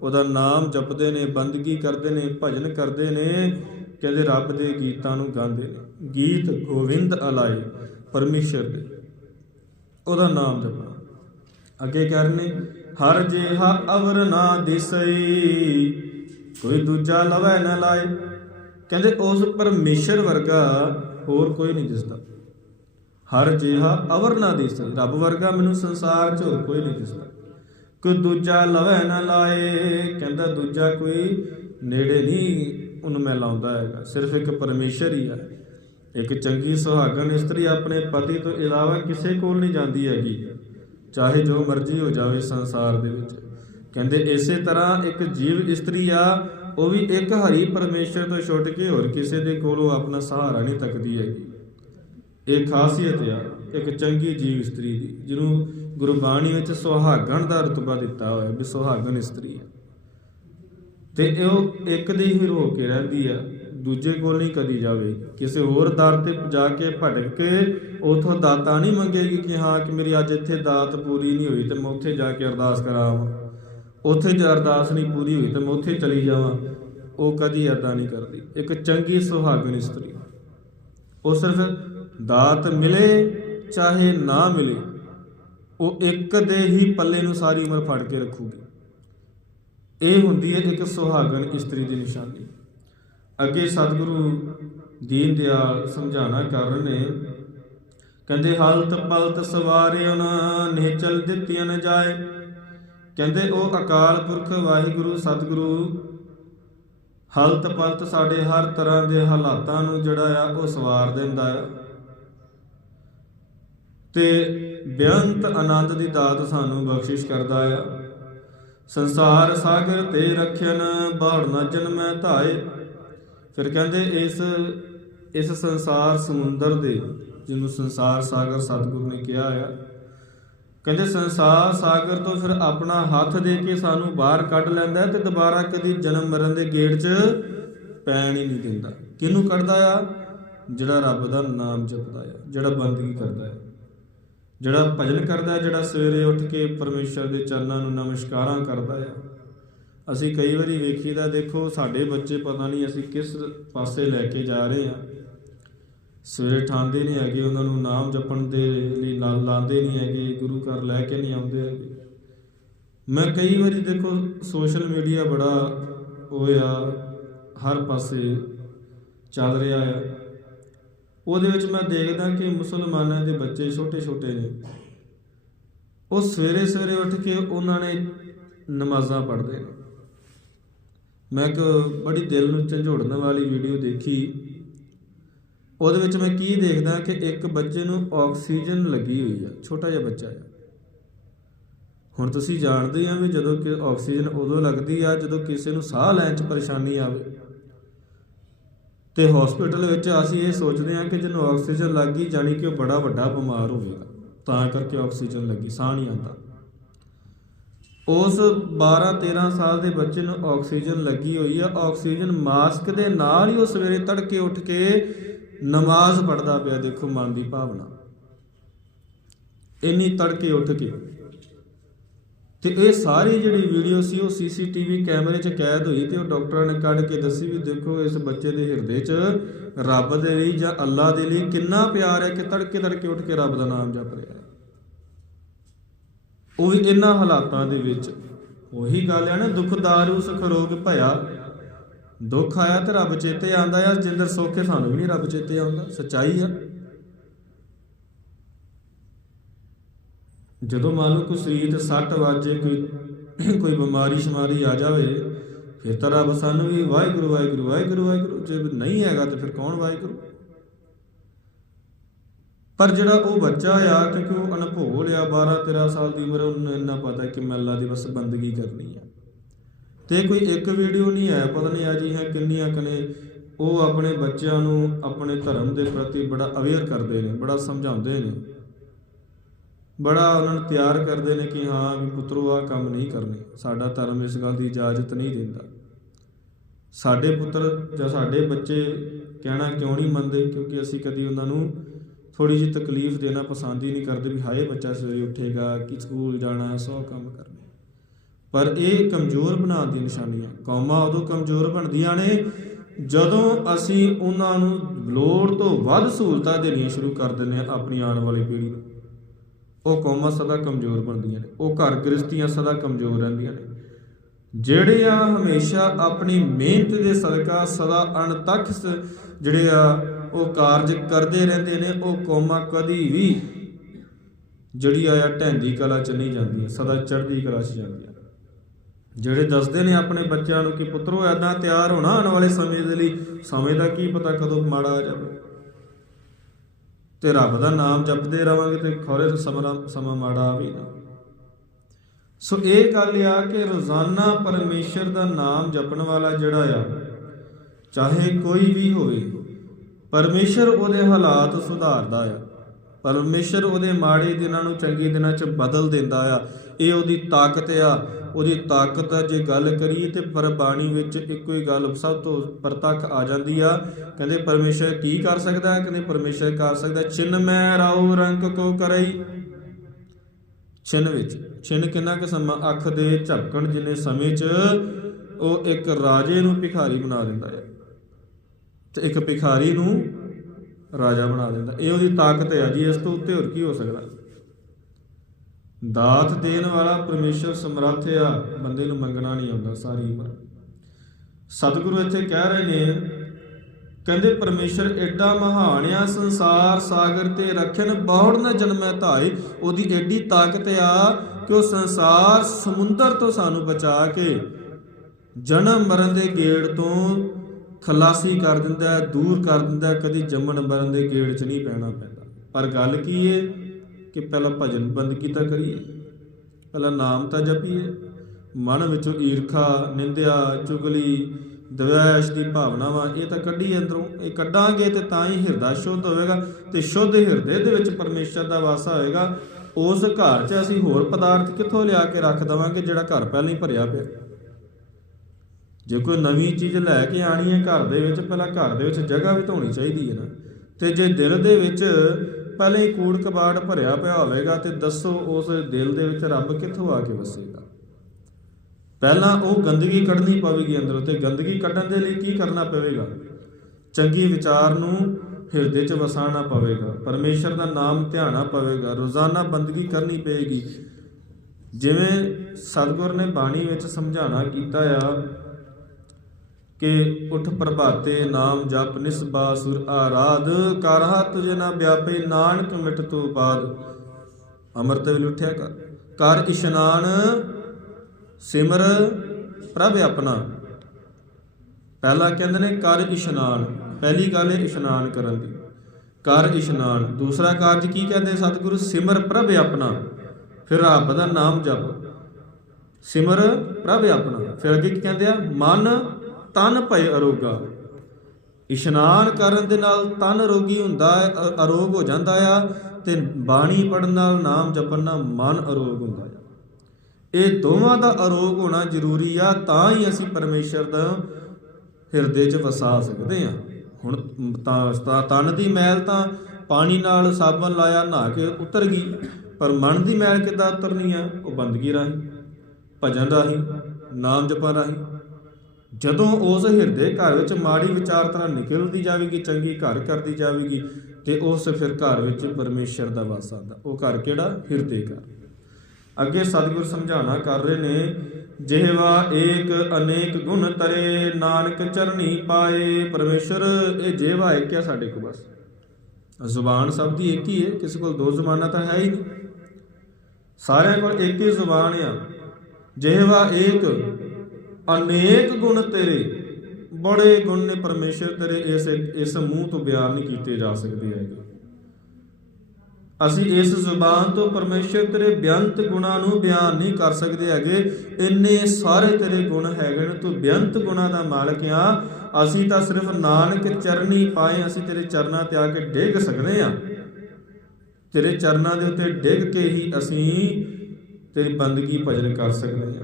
ਉਹਦਾ ਨਾਮ ਜਪਦੇ ਨੇ, ਬੰਦਗੀ ਕਰਦੇ ਨੇ, ਭਜਨ ਕਰਦੇ ਨੇ, ਕਹਿੰਦੇ ਰੱਬ ਦੇ ਗੀਤਾਂ ਨੂੰ ਗਾਉਂਦੇ ਨੇ। ਗੀਤ ਗੋਵਿੰਦ ਅਲਾਏ ਪਰਮੇਸ਼ਰ ਦੇ, ਉਹਦਾ ਨਾਮ ਜਪਣਾ। ਅੱਗੇ ਕਰਨੇ ਹਰ ਜਿਹਾ ਅਵਰ ਨਾ ਦਿਸਈ, ਕੋਈ ਦੂਜਾ ਲਵੈ ਨਾ ਲਾਏ। ਕਹਿੰਦੇ ਉਸ ਪਰਮੇਸ਼ਰ ਵਰਗਾ ਹੋਰ ਕੋਈ ਨਹੀਂ ਦਿਸਦਾ। ਹਰ ਜਿਹਾ ਅਵਰ ਨਾ ਦਿਸਦਾ। ਰੱਬ ਵਰਗਾ ਮੈਨੂੰ ਸੰਸਾਰ 'ਚ ਹੋਰ ਕੋਈ ਨਹੀਂ ਦਿਸਦਾ। ਕੋਈ ਦੂਜਾ ਲਵੈ ਨਾ ਲਾਏ, ਕਹਿੰਦਾ ਦੂਜਾ ਕੋਈ ਨੇੜੇ ਨਹੀਂ, ਉਹਨੂੰ ਮੈਂ ਲਾਉਂਦਾ ਹੈਗਾ। ਸਿਰਫ ਇੱਕ ਪਰਮੇਸ਼ਰ ਹੀ ਹੈ ਇੱਕ ਚੰਗੀ ਸੁਹਾਗਣ ਇਸਤਰੀ ਆਪਣੇ ਪਤੀ ਤੋਂ ਇਲਾਵਾ ਕਿਸੇ ਕੋਲ ਨਹੀਂ ਜਾਂਦੀ ਹੈਗੀ। ਚਾਹੇ ਜੋ ਮਰਜ਼ੀ ਹੋ ਜਾਵੇ ਸੰਸਾਰ ਦੇ ਵਿੱਚ। ਕਹਿੰਦੇ ਇਸੇ ਤਰ੍ਹਾਂ ਇੱਕ ਜੀਵ ਇਸਤਰੀ ਆ ਉਹ ਵੀ ਇੱਕ ਹਰੀ ਪਰਮੇਸ਼ਰ ਤੋਂ ਛੁੱਟ ਕੇ ਹੋਰ ਕਿਸੇ ਦੇ ਕੋਲੋਂ ਆਪਣਾ ਸਹਾਰਾ ਨਹੀਂ ਤੱਕਦੀ ਹੈਗੀ। ਇਹ ਖਾਸੀਅਤ ਆ, ਇੱਕ ਚੰਗੀ ਜੀਵ ਇਸਤਰੀ ਦੀ, ਜਿਹਨੂੰ ਗੁਰਬਾਣੀ ਵਿੱਚ ਸੁਹਾਗਣ ਦਾ ਰਤਬਾ ਦਿੱਤਾ ਹੋਇਆ ਵੀ ਸੁਹਾਗਣ ਇਸਤਰੀ ਹੈ। ਤੇ ਉਹ ਇੱਕ ਦੀ ਹੀ ਰੋ ਕੇ ਰਹਿੰਦੀ ਆ, ਦੂਜੇ ਕੋਲ ਨਹੀਂ ਕਦੀ ਜਾਵੇ। ਕਿਸੇ ਹੋਰ ਦਰ ਤੇ ਜਾ ਕੇ ਭਟਕ ਕੇ ਉਥੋਂ ਦਾਤਾ ਨਹੀਂ ਮੰਗੇਗੀ ਕਿ ਹਾਂ ਕਿ ਮੇਰੀ ਅੱਜ ਇੱਥੇ ਦਾਤ ਪੂਰੀ ਨਹੀਂ ਹੋਈ ਤੇ ਮੈਂ ਉੱਥੇ ਜਾ ਕੇ ਅਰਦਾਸ ਕਰਾਵਾਂ। ਉੱਥੇ ਜੇ ਅਰਦਾਸ ਨਹੀਂ ਪੂਰੀ ਹੋਈ ਤਾਂ ਮੈਂ ਉੱਥੇ ਚਲੀ ਜਾਵਾਂ। ਉਹ ਕਦੀ ਏਦਾਂ ਨਹੀਂ ਕਰਦੀ। ਇੱਕ ਚੰਗੀ ਸੁਹਾਗਣ ਇਸਤਰੀ ਉਹ ਸਿਰਫ ਦਾਤ ਮਿਲੇ, ਚਾਹੇ ਨਾ ਮਿਲੇ, ਉਹ ਇੱਕ ਦੇ ਹੀ ਪੱਲੇ ਨੂੰ ਸਾਰੀ ਉਮਰ ਫੜ ਕੇ ਰੱਖੂਗੀ। ਇਹ ਹੁੰਦੀ ਹੈ ਇੱਕ ਸੁਹਾਗਣ ਇਸਤਰੀ ਦੀ ਨਿਸ਼ਾਨੀ। ਅੱਗੇ ਸਤਿਗੁਰੂ ਦੀਨ ਦਿਆਲ ਸਮਝਾਣਾ ਕਰ ਰਹੇ ਨੇ, ਕਹਿੰਦੇ, ਹਲਤ ਪਲਤ ਸਵਾਰਿਓ ਨਾ ਨਿਹਚਲ ਦਿੱਤੀਆਂ ਨਾ ਜਾਏ। ਕਹਿੰਦੇ ਉਹ ਅਕਾਲ ਪੁਰਖ ਵਾਹਿਗੁਰੂ, ਸਤਿਗੁਰੂ, ਹਲਤ ਪਲਤ ਸਾਡੇ ਹਰ ਤਰ੍ਹਾਂ ਦੇ ਹਾਲਾਤਾਂ ਨੂੰ ਜਿਹੜਾ ਆ ਉਹ ਸਵਾਰ ਦਿੰਦਾ ਆ। ਤੇ ਬੇਅੰਤ ਆਨੰਦ ਦੀ ਦਾਤ ਸਾਨੂੰ ਬਖਸ਼ਿਸ਼ ਕਰਦਾ ਆ। ਸੰਸਾਰ ਸਾਗਰ ਤੇ ਰਖਿਆਨ ਬਾੜ ਨਾ ਜਨਮੈ ਧਾਏ। ਫਿਰ ਕਹਿੰਦੇ ਇਸ ਇਸ ਸੰਸਾਰ ਸਮੁੰਦਰ ਦੇ, ਜਿਹਨੂੰ ਸੰਸਾਰ ਸਾਗਰ ਸਤਿਗੁਰੂ ਨੇ ਕਿਹਾ ਆ ਕਹਿੰਦੇ ਸੰਸਾਰ ਸਾਗਰ ਤੋਂ ਫਿਰ ਆਪਣਾ ਹੱਥ ਦੇ ਕੇ ਸਾਨੂੰ ਬਾਹਰ ਕੱਢ ਲੈਂਦਾ ਹੈ ਤੇ ਦੁਬਾਰਾ ਕਦੀ ਜਨਮ ਮਰਨ ਦੇ ਗੇੜ 'ਚ ਪੈਣ ਹੀ ਨਹੀਂ ਦਿੰਦਾ। ਕਿਹਨੂੰ ਕੱਢਦਾ ਆ? ਜਿਹੜਾ ਰੱਬ ਦਾ ਨਾਮ ਜਪਦਾ ਆ ਜਿਹੜਾ ਬੰਦਗੀ ਕਰਦਾ ਆ। ਜਿਹੜਾ ਭਜਨ ਕਰਦਾ ਹੈ, ਜਿਹੜਾ ਸਵੇਰੇ ਉੱਠ ਕੇ ਪਰਮੇਸ਼ਰ ਦੇ ਚਰਨਾਂ ਨੂੰ ਨਮਸਕਾਰਾਂ ਕਰਦਾ ਆ। ਅਸੀਂ ਕਈ ਵਾਰੀ ਵੇਖੀਦਾ ਦੇਖੋ ਸਾਡੇ ਬੱਚੇ ਪਤਾ ਨਹੀਂ ਅਸੀਂ ਕਿਸ ਪਾਸੇ ਲੈ ਕੇ ਜਾ ਰਹੇ ਹਾਂ ਸਵੇਰੇ ਠਾਂਦੇ ਨਹੀਂ ਹੈਗੇ, ਉਹਨਾਂ ਨੂੰ ਨਾਮ ਜਪਣ ਦੇ ਲਈ ਨਾਲ ਲਾਉਂਦੇ ਨਹੀਂ ਹੈਗੇ, ਗੁਰੂ ਘਰ ਲੈ ਕੇ ਨਹੀਂ ਆਉਂਦੇ ਹੈਗੇ। ਮੈਂ ਕਈ ਵਾਰੀ ਦੇਖੋ, ਸੋਸ਼ਲ ਮੀਡੀਆ ਬੜਾ ਹੋਇਆ, ਹਰ ਪਾਸੇ ਚੱਲ ਰਿਹਾ ਹੈ। ਉਹਦੇ ਵਿੱਚ ਮੈਂ ਦੇਖਦਾ ਕਿ ਮੁਸਲਮਾਨਾਂ ਦੇ ਬੱਚੇ ਛੋਟੇ ਛੋਟੇ ਨੇ। ਉਹ ਸਵੇਰੇ ਸਵੇਰੇ ਉੱਠ ਕੇ ਉਹਨਾਂ ਨੇ ਨਮਾਜ਼ਾਂ ਪੜ੍ਹਦੇ ਨੇ। ਮੈਂ ਇੱਕ ਬੜੀ ਦਿਲ ਨੂੰ ਝੰਜੋੜਨ ਵਾਲੀ ਵੀਡੀਓ ਦੇਖੀ। ਉਹਦੇ ਵਿੱਚ ਮੈਂ ਕੀ ਦੇਖਦਾ ਕਿ ਇੱਕ ਬੱਚੇ ਨੂੰ ਆਕਸੀਜਨ ਲੱਗੀ ਹੋਈ ਆ, ਛੋਟਾ ਜਿਹਾ ਬੱਚਾ ਆ। ਹੁਣ ਤੁਸੀਂ ਜਾਣਦੇ ਆ ਵੀ ਜਦੋਂ ਕਿ ਆਕਸੀਜਨ ਉਦੋਂ ਲੱਗਦੀ ਆ ਜਦੋਂ ਕਿਸੇ ਨੂੰ ਸਾਹ ਲੈਣ 'ਚ ਪਰੇਸ਼ਾਨੀ ਆਵੇ। ਤੇ ਹਸਪੀਟਲ ਵਿੱਚ ਅਸੀਂ ਇਹ ਸੋਚਦੇ ਹਾਂ ਕਿ ਜਿਹਨੂੰ ਆਕਸੀਜਨ ਲੱਗ ਗਈ ਜਾਣੀ ਕਿ ਉਹ ਬੜਾ ਵੱਡਾ ਬਿਮਾਰ ਹੋਵੇਗਾ, ਤਾਂ ਕਰਕੇ ਆਕਸੀਜਨ ਲੱਗੀ, ਸਾਹ ਨਹੀਂ ਆਉਂਦਾ। ਉਸ 12 13 ਸਾਲ ਦੇ ਬੱਚੇ ਨੂੰ ਆਕਸੀਜਨ ਲੱਗੀ ਹੋਈ ਆ, ਆਕਸੀਜਨ ਮਾਸਕ ਦੇ ਨਾਲ ਹੀ ਉਹ ਸਵੇਰੇ ਤੜਕੇ ਉੱਠ ਕੇ ਨਮਾਜ਼ ਪੜਦਾ ਪਿਆ ਦੇਖੋ ਮਨ ਦੀ ਭਾਵਨਾ। ਇੰਨੀ ਤੜਕੇ ਉੱਠ ਕੇ। ਤੇ ਇਹ ਸਾਰੀ ਜਿਹੜੀ ਵੀਡੀਓ ਸੀ ਉਹ ਸੀਸੀਟੀਵੀ ਕੈਮਰੇ 'ਚ ਕੈਦ ਹੋਈ ਤੇ ਉਹ ਡਾਕਟਰਾਂ ਨੇ ਕੱਢ ਕੇ ਦੱਸੀ ਵੀ ਦੇਖੋ ਇਸ ਬੱਚੇ ਦੇ ਹਿਰਦੇ 'ਚ ਰੱਬ ਦੇ ਲਈ ਜਾਂ ਅੱਲਾ ਦੇ ਲਈ ਕਿੰਨਾ ਪਿਆਰ ਹੈ ਕਿ ਤੜਕੇ ਤੜਕੇ ਉੱਠ ਕੇ ਰੱਬ ਦਾ ਨਾਮ ਜਪ ਰਿਹਾ ਹੈ। ਉਹ ਵੀ ਇਹਨਾਂ ਹਾਲਾਤਾਂ ਦੇ ਵਿੱਚ ਉਹੀ ਗੱਲ ਹੈ ਨਾ ਦੁੱਖ ਦਾਰੂ ਸੁਖ ਰੋਗ ਭਇਆ। ਦੁੱਖ ਆਇਆ ਤੇ ਰੱਬ ਚੇਤੇ ਆਂਦਾ ਆ, ਜਿੰਦਰ ਸੋਖੇ ਸਾਨੂੰ ਵੀ ਨਹੀਂ ਰੱਬ ਚੇਤੇ ਆਉਂਦਾ, ਸੱਚਾਈ ਆ। ਜਦੋਂ ਮੰਨ ਲਓ ਕੋਈ ਸਰੀਰ ਤੇ ਸੱਟ ਵੱਜੇ, ਕੋਈ ਕੋਈ ਬਿਮਾਰੀ ਸ਼ਮਾਰੀ ਆ ਜਾਵੇ, ਫਿਰ ਤਾਂ ਰੱਬ ਸਾਨੂੰ ਵੀ ਵਾਹਿਗੁਰੂ ਵਾਹਿਗੁਰੂ ਵਾਹਿਗੁਰੂ ਵਾਹਿਗੁਰੂ, ਜੇ ਨਹੀਂ ਹੈਗਾ ਤਾਂ ਫਿਰ ਕੌਣ ਵਾਹਿਗੁਰੂ? ਪਰ ਜਿਹੜਾ ਉਹ ਬੱਚਾ ਆ, ਕਿਉਂਕਿ ਉਹ ਅਨਭੋਲ ਆ 12 13 ਸਾਲ ਦੀ ਉਮਰ, ਉਹਨੂੰ ਇੰਨਾ ਪਤਾ ਕਿ ਮੈਂ ਅੱਲਾ ਦੀ ਬਸ ਬੰਦਗੀ ਕਰਨੀ ਆ। ਤੇ ਕੋਈ ਇੱਕ ਵੀਡੀਓ ਨਹੀਂ ਹੈ, ਪਤਾ ਨਹੀਂ ਆ ਜੀ ਹੈ ਕਿੰਨੀਆਂ ਕਨੇ ਉਹ ਆਪਣੇ ਬੱਚਿਆਂ ਨੂੰ ਆਪਣੇ ਧਰਮ ਦੇ ਪ੍ਰਤੀ ਬੜਾ ਅਵੇਅਰ ਕਰਦੇ ਨੇ, ਬੜਾ ਸਮਝਾਉਂਦੇ ਨੇ। ਬੜਾ ਉਹਨਾਂ ਨੂੰ ਤਿਆਰ ਕਰਦੇ ਨੇ ਕਿ ਹਾਂ ਵੀ ਪੁੱਤਰੋ ਆ ਕੰਮ ਨਹੀਂ ਕਰਨੇ। ਸਾਡਾ ਧਰਮ ਇਸ ਗੱਲ ਦੀ ਇਜਾਜ਼ਤ ਨਹੀਂ ਦਿੰਦਾ। ਸਾਡੇ ਪੁੱਤਰ ਜਾਂ ਸਾਡੇ ਬੱਚੇ ਕਹਿਣਾ ਕਿਉਂ ਨਹੀਂ ਮੰਨਦੇ? ਕਿਉਂਕਿ ਅਸੀਂ ਕਦੀ ਉਹਨਾਂ ਨੂੰ ਥੋੜੀ ਜਿਹੀ ਤਕਲੀਫ ਦੇਣਾ ਪਸੰਦ ਹੀ ਨਹੀਂ ਕਰਦੇ ਵੀ ਹਾਏ ਬੱਚਾ ਸਵੇਰੇ ਉੱਠੇਗਾ, ਕਿ ਸਕੂਲ ਜਾਣਾ, ਸੌ ਕੰਮ ਕਰਨਾ। ਪਰ ਇਹ ਕਮਜ਼ੋਰ ਬਣਾਉਣ ਦੀ ਨਿਸ਼ਾਨੀਆਂ। ਕੌਮਾਂ ਉਦੋਂ ਕਮਜ਼ੋਰ ਬਣਦੀਆਂ ਨੇ ਜਦੋਂ ਅਸੀਂ ਉਹਨਾਂ ਨੂੰ ਲੋੜ ਤੋਂ ਵੱਧ ਸਹੂਲਤਾਂ ਦੇਣੀਆਂ ਸ਼ੁਰੂ ਕਰ ਦਿੰਦੇ ਹਾਂ ਆਪਣੀ ਆਉਣ ਵਾਲੀ ਪੀੜ੍ਹੀ ਨੂੰ। ਉਹ ਕੌਮਾਂ ਸਦਾ ਕਮਜ਼ੋਰ ਬਣਦੀਆਂ ਨੇ। ਉਹ ਘਰ ਗ੍ਰਸਤੀਆਂ ਸਦਾ ਕਮਜ਼ੋਰ ਰਹਿੰਦੀਆਂ ਨੇ। ਜਿਹੜੇ ਆ ਹਮੇਸ਼ਾ ਆਪਣੀ ਮਿਹਨਤ ਦੇ ਸਦਕਾ ਸਦਾ ਅਣਤੱਕ ਜਿਹੜੇ ਆ ਉਹ ਕਾਰਜ ਕਰਦੇ ਰਹਿੰਦੇ ਨੇ, ਉਹ ਕੌਮਾਂ ਕਦੀ ਵੀ ਜਿਹੜੀ ਆ ਆ ਢਹਿੰਦੀ ਕਲਾ ਚ ਨਹੀਂ ਜਾਂਦੀਆਂ, ਸਦਾ ਚੜ੍ਹਦੀ ਕਲਾ ਚ ਜਾਂਦੀਆਂ। ਜਿਹੜੇ ਦੱਸਦੇ ਨੇ ਆਪਣੇ ਬੱਚਿਆਂ ਨੂੰ ਕਿ ਪੁੱਤਰੋ ਐਦਾਂ ਤਿਆਰ ਹੋਣਾ ਆਉਣ ਵਾਲੇ ਸਮੇਂ ਦੇ ਲਈ, ਸਮੇਂ ਦਾ ਕੀ ਪਤਾ ਕਦੋਂ ਮਾੜਾ ਆ ਜਾਵੇ। ਤੇ ਰੱਬ ਦਾ ਨਾਮ ਜਪਦੇ ਰਵਾਂਗੇ ਤੇ ਖੌਰੇ ਸਮਾਂ ਸਮਾਂ ਮਾੜਾ ਆਵੇ ਨਾ ਸੋ ਇਹ ਗੱਲ ਆ ਕਿ ਰੋਜ਼ਾਨਾ ਪਰਮੇਸ਼ਰ ਦਾ ਨਾਮ ਜਪਣ ਵਾਲਾ ਜਿਹੜਾ ਆ, ਚਾਹੇ ਕੋਈ ਵੀ ਹੋਵੇ, ਪਰਮੇਸ਼ਰ ਉਹਦੇ ਹਾਲਾਤ ਸੁਧਾਰਦਾ ਆ। ਪਰਮੇਸ਼ਰ ਉਹਦੇ ਮਾੜੇ ਦਿਨਾਂ ਨੂੰ ਚੰਗੇ ਦਿਨਾਂ 'ਚ ਬਦਲ ਦਿੰਦਾ ਆ। ਇਹ ਉਹਦੀ ਤਾਕਤ ਆ ਉਹਦੀ ਤਾਕਤ ਆ, ਜੇ ਗੱਲ ਕਰੀਏ ਤੇ ਪਰਬਾਣੀ ਵਿੱਚ ਇੱਕੋ ਹੀ ਗੱਲ ਸਭ ਤੋਂ ਪ੍ਰਤੱਖ ਆ ਜਾਂਦੀ ਆ। ਕਹਿੰਦੇ ਪਰਮੇਸ਼ਰ ਕੀ ਕਰ ਸਕਦਾ ਹੈ? ਕਹਿੰਦੇ ਪਰਮੇਸ਼ਰ ਕਰ ਸਕਦਾ ਚਿੰਨ ਮੈਂ ਰਾਉ ਰੰਗ ਕੋ ਕਰਈ। ਛਿਨ ਵਿੱਚ, ਛਿਨ ਕਿੰਨਾ ਕੁ ਸਮਾਂ? ਅੱਖ ਦੇ ਝਪਕਣ ਜਿੰਨੇ ਸਮੇਂ 'ਚ ਉਹ ਇੱਕ ਰਾਜੇ ਨੂੰ ਭਿਖਾਰੀ ਬਣਾ ਦਿੰਦਾ ਹੈ। ਤੇ ਇੱਕ ਭਿਖਾਰੀ ਨੂੰ ਰਾਜਾ ਬਣਾ ਦਿੰਦਾ ਇਹ ਉਹਦੀ ਤਾਕਤ ਹੈ ਜੀ, ਇਸ ਤੋਂ ਉੱਤੇ ਹੋਰ ਕੀ ਹੋ ਸਕਦਾ? ਦਾਤ ਦੇਣ ਵਾਲਾ ਪਰਮੇਸ਼ਰ ਸਮਰੱਥ ਆ ਬੰਦੇ ਨੂੰ ਮੰਗਣਾ ਨਹੀਂ ਆਉਂਦਾ ਸਾਰੀ ਉਮਰ। ਸਤਿਗੁਰੂ ਇੱਥੇ ਕਹਿ ਰਹੇ ਨੇ ਕਹਿੰਦੇ ਪਰਮੇਸ਼ਰ ਐਡਾ ਮਹਾਨ ਆ ਸੰਸਾਰ ਸਾਗਰ ਤੇ ਰੱਖਣ ਬਹੁੜ ਨਾ ਜਨਮੈ ਧਾਏ ਉਹਦੀ ਐਡੀ ਤਾਕਤ ਆ ਕਿ ਉਹ ਸੰਸਾਰ ਸਮੁੰਦਰ ਤੋਂ ਸਾਨੂੰ ਬਚਾ ਕੇ ਜਨਮ ਮਰਨ ਦੇ ਗੇੜ ਤੋਂ ਖਲਾਸੀ ਕਰ ਦਿੰਦਾ ਦੂਰ ਕਰ ਦਿੰਦਾ ਹੈ, ਕਦੀ ਜੰਮਣ ਮਰਨ ਦੇ ਗੇੜ 'ਚ ਨਹੀਂ ਪੈਣਾ ਪੈਂਦਾ। ਪਰ ਗੱਲ ਕੀ ਏ? ਕਿ ਪਹਿਲਾਂ ਭਜਨ ਬੰਦਗੀ ਤਾਂ ਕਰੀਏ। ਪਹਿਲਾਂ ਨਾਮ ਤਾਂ ਜਪੀਏ। ਮਨ ਵਿੱਚੋਂ ਈਰਖਾ, ਨਿੰਦਿਆ, ਚੁਗਲੀ, ਦਵੈਸ਼ ਦੀ ਭਾਵਨਾਵਾਂ, ਇਹ ਤਾਂ ਕੱਢੀ ਅੰਦਰੋਂ। ਇਹ ਕੱਢਾਂਗੇ ਤੇ ਤਾਂ ਹੀ ਹਿਰਦਾ ਸ਼ੁੱਧ ਹੋਵੇਗਾ ਤੇ ਸ਼ੁੱਧ ਹਿਰਦੇ ਦੇ ਵਿੱਚ ਪਰਮੇਸ਼ਰ ਦਾ ਵਾਸਾ ਹੋਏਗਾ ਉਸ ਘਰ 'ਚ ਅਸੀਂ ਹੋਰ ਪਦਾਰਥ ਕਿੱਥੋਂ ਲਿਆ ਕੇ ਰੱਖ ਦਵਾਂਗੇ ਜਿਹੜਾ ਘਰ ਪਹਿਲਾਂ ਹੀ ਭਰਿਆ ਪਿਆ? ਜੇ ਕੋਈ ਨਵੀਂ ਚੀਜ਼ ਲੈ ਕੇ ਆਣੀ ਹੈ ਘਰ ਦੇ ਵਿੱਚ, ਪਹਿਲਾਂ ਘਰ ਦੇ ਵਿੱਚ ਜਗ੍ਹਾ ਵੀ ਧੋਣੀ ਚਾਹੀਦੀ ਹੈ ਨਾ। ਤੇ ਜੇ ਦਿਲ ਦੇ ਵਿੱਚ ਪਹਿਲੇ ਹੀ ਕੂੜ ਕਬਾੜ ਭਰਿਆ ਪਿਆ ਹੋਵੇਗਾ ਤੇ ਦੱਸੋ ਉਸ ਦਿਲ ਦੇ ਵਿੱਚ ਰੱਬ ਕਿੱਥੋਂ ਆ ਕੇ ਵਸੇਗਾ? ਪਹਿਲਾਂ ਉਹ ਗੰਦਗੀ ਕੱਢਣੀ ਪਵੇਗੀ ਅੰਦਰੋਂ ਤੇ ਗੰਦਗੀ ਕੱਢਣ ਦੇ ਲਈ ਕੀ ਕਰਨਾ ਪਵੇਗਾ? ਚੰਗੀ ਵਿਚਾਰ ਨੂੰ ਹਿਰਦੇ 'ਚ ਵਸਾਉਣਾ ਪਵੇਗਾ, ਪਰਮੇਸ਼ਰ ਦਾ ਨਾਮ ਧਿਆਣਾ ਪਵੇਗਾ, ਰੋਜ਼ਾਨਾ ਬੰਦਗੀ ਕਰਨੀ ਪਵੇਗੀ। ਜਿਵੇਂ ਸਤਿਗੁਰ ਨੇ ਬਾਣੀ ਵਿੱਚ ਸਮਝਾਣਾ ਕੀਤਾ ਆ ਕਿ ਉਠ ਪ੍ਰਭਾਤੇ ਨਾਮ ਜਪ ਨਿਸਬਾ ਸੁਰ ਆਰਾਧ ਕਰਹਾ ਤੁਝੇ ਨਾ ਵਿਆਪੇ ਨਾਨਕ ਮਿਟ ਤੂ ਬਾਦ ਅਮਰਤ ਵਿਲ ਉਠਿਆ ਕਰ ਕਰ ਇਸ਼ਨਾਨ, ਸਿਮਰ, ਪ੍ਰਭ ਆਪਣਾ। ਪਹਿਲਾ ਕਹਿੰਦੇ ਨੇ ਕਰ ਇਸ਼ਨਾਨ। ਪਹਿਲੀ ਗੱਲ ਹੈ ਇਸ਼ਨਾਨ ਕਰਨ ਦੀ। ਕਰ ਇਸ਼ਨਾਨ। ਦੂਸਰਾ ਕਾਰਜ ਕੀ ਕਹਿੰਦੇ ਸਤਿਗੁਰੂ? ਸਿਮਰ, ਪ੍ਰਭ ਆਪਣਾ। ਫਿਰ ਰੱਬ ਦਾ ਨਾਮ ਜਪ। ਸਿਮਰ, ਪ੍ਰਭ ਆਪਣਾ। ਫਿਰ ਅੱਗੇ ਕੀ ਕਹਿੰਦੇ ਆ? ਮਨ ਤਨ ਭਇ ਅਰੋਗਾ ਇਸ਼ਨਾਨ ਕਰਨ ਦੇ ਨਾਲ ਤਨ ਰੋਗੀ ਹੁੰਦਾ ਹੈ ਅਰੋਗ ਹੋ ਜਾਂਦਾ ਆ ਤੇ ਬਾਣੀ ਪੜਨ ਨਾਲ ਨਾਮ ਜਪਣ ਨਾਲ ਮਨ ਅਰੋਗ ਹੁੰਦਾ ਹੈ ਇਹ ਦੋਵਾਂ ਦਾ ਅਰੋਗ ਹੋਣਾ ਜ਼ਰੂਰੀ ਆ, ਤਾਂ ਹੀ ਅਸੀਂ ਪਰਮੇਸ਼ਰ ਦਾ ਹਿਰਦੇ 'ਚ ਵਸਾ ਸਕਦੇ ਆ। ਹੁਣ ਤਾਂ ਤਨ ਦੀ ਮੈਲ ਤਾਂ ਪਾਣੀ ਨਾਲ ਸਾਬਣ ਲਾਇਆ, ਨਹਾ ਕੇ ਉਤਰ ਗਈ, ਪਰ ਮਨ ਦੀ ਮੈਲ ਕਿੱਦਾਂ ਉਤਰਨੀ ਆ? ਉਹ ਬੰਦਗੀ ਰਾਹੀਂ, ਭਜਨ ਰਾਹੀਂ, ਨਾਮ ਜਪਾਂ ਰਾਹੀਂ। ਜਦੋਂ ਉਸ ਹਿਰਦੇ ਘਰ ਵਿੱਚ ਮਾੜੀ ਵਿਚਾਰਧਾਰਾ ਨਿਕਲਦੀ ਜਾਵੇਗੀ, ਚੰਗੀ ਘਰ ਕਰਦੀ ਜਾਵੇਗੀ, ਤੇ ਉਸ ਫਿਰ ਘਰ ਵਿੱਚ ਪਰਮੇਸ਼ਰ ਦਾ ਵਾਸ ਆਉਂਦਾ। ਉਹ ਘਰ ਕਿਹੜਾ? ਹਿਰਦੇ ਘਰ। ਅੱਗੇ ਸਤਿਗੁਰ ਸਮਝਾਣਾ ਕਰ ਰਹੇ ਨੇ, ਜਿਹਵਾ ਏਕ ਅਨੇਕ ਗੁਣ ਤਰੇ, ਨਾਨਕ ਚਰਨੀ ਪਾਏ, ਪਰਮੇਸ਼ਰ, ਇਹ ਜਿਹਵਾ ਇੱਕ ਹੈ ਸਾਡੇ ਕੋਲ ਬਸ। ਜ਼ੁਬਾਨ ਸਭ ਦੀ ਇੱਕ ਹੀ ਹੈ, ਕਿਸੇ ਕੋਲ ਦੋ ਜ਼ੁਬਾਨਾਂ ਤਾਂ ਹੈ ਹੀ ਨਹੀਂ। ਸਾਰਿਆਂ ਕੋਲ ਇੱਕ ਹੀ ਜ਼ੁਬਾਨ ਆ। ਜਿਹਵਾ ਏਕ ਅਨੇਕ ਗੁਣ ਤੇਰੇ, ਬੜੇ ਗੁਣ ਨੇ ਪਰਮੇਸ਼ਰ ਤੇਰੇ, ਇਸ ਇਸ ਮੂੰਹ ਤੋਂ ਬਿਆਨ ਨਹੀਂ ਕੀਤੇ ਜਾ ਸਕਦੇ ਹੈਗੇ। ਅਸੀਂ ਇਸ ਜ਼ੁਬਾਨ ਤੋਂ ਪਰਮੇਸ਼ਰ ਤੇਰੇ ਬੇਅੰਤ ਗੁਣਾਂ ਨੂੰ ਬਿਆਨ ਨਹੀਂ ਕਰ ਸਕਦੇ ਹੈਗੇ। ਇੰਨੇ ਸਾਰੇ ਤੇਰੇ ਗੁਣ ਹੈਗੇ ਨੇ, ਤੂੰ ਬੇਅੰਤ ਗੁਣਾਂ ਦਾ ਮਾਲਕ ਆ। ਅਸੀਂ ਤਾਂ ਸਿਰਫ ਨਾਨਕ ਚਰਨੀ ਪਾਏ, ਅਸੀਂ ਤੇਰੇ ਚਰਨਾਂ ਤੇ ਆ ਕੇ ਡਿੱਗ ਸਕਦੇ ਆ ਤੇਰੇ ਚਰਨਾਂ ਦੇ ਉੱਤੇ ਡਿੱਗ ਕੇ ਹੀ ਅਸੀਂ ਤੇਰੀ ਬੰਦਗੀ ਭਜਨ ਕਰ ਸਕਦੇ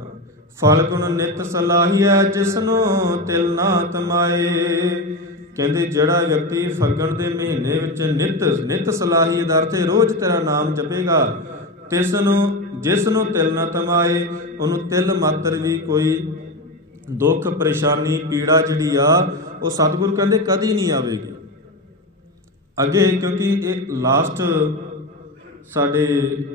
ਹਾਂ ਫਲ ਗੁਣ ਨਿਤ ਸਲਾਹੀਐ, ਜਿਸਨੂੰ ਤਿਲ ਨਾ ਤਮਾਏ। ਕਹਿੰਦੇ, ਜਿਹੜਾ ਵਿਅਕਤੀ ਫੱਗਣ ਦੇ ਮਹੀਨੇ ਵਿੱਚ ਨਿਤ ਨਿਤ ਸਲਾਹੀ ਦਾ ਰੋਜ਼ ਤੇਰਾ ਨਾਮ ਜਪੇਗਾ ਤਿਸ ਨੂੰ ਜਿਸ ਨੂੰ ਤਿਲ ਨਾ ਤਮਾਏ, ਉਹਨੂੰ ਤਿਲ ਮਾਤਰ ਵੀ ਕੋਈ ਦੁੱਖ, ਪਰੇਸ਼ਾਨੀ, ਪੀੜਾ ਜਿਹੜੀ ਆ, ਉਹ ਸਤਿਗੁਰੂ ਕਹਿੰਦੇ ਕਦੀ ਨਹੀਂ ਆਵੇਗੀ। ਅੱਗੇ ਕਿਉਂਕਿ ਇਹ ਲਾਸਟ ਸਾਡੇ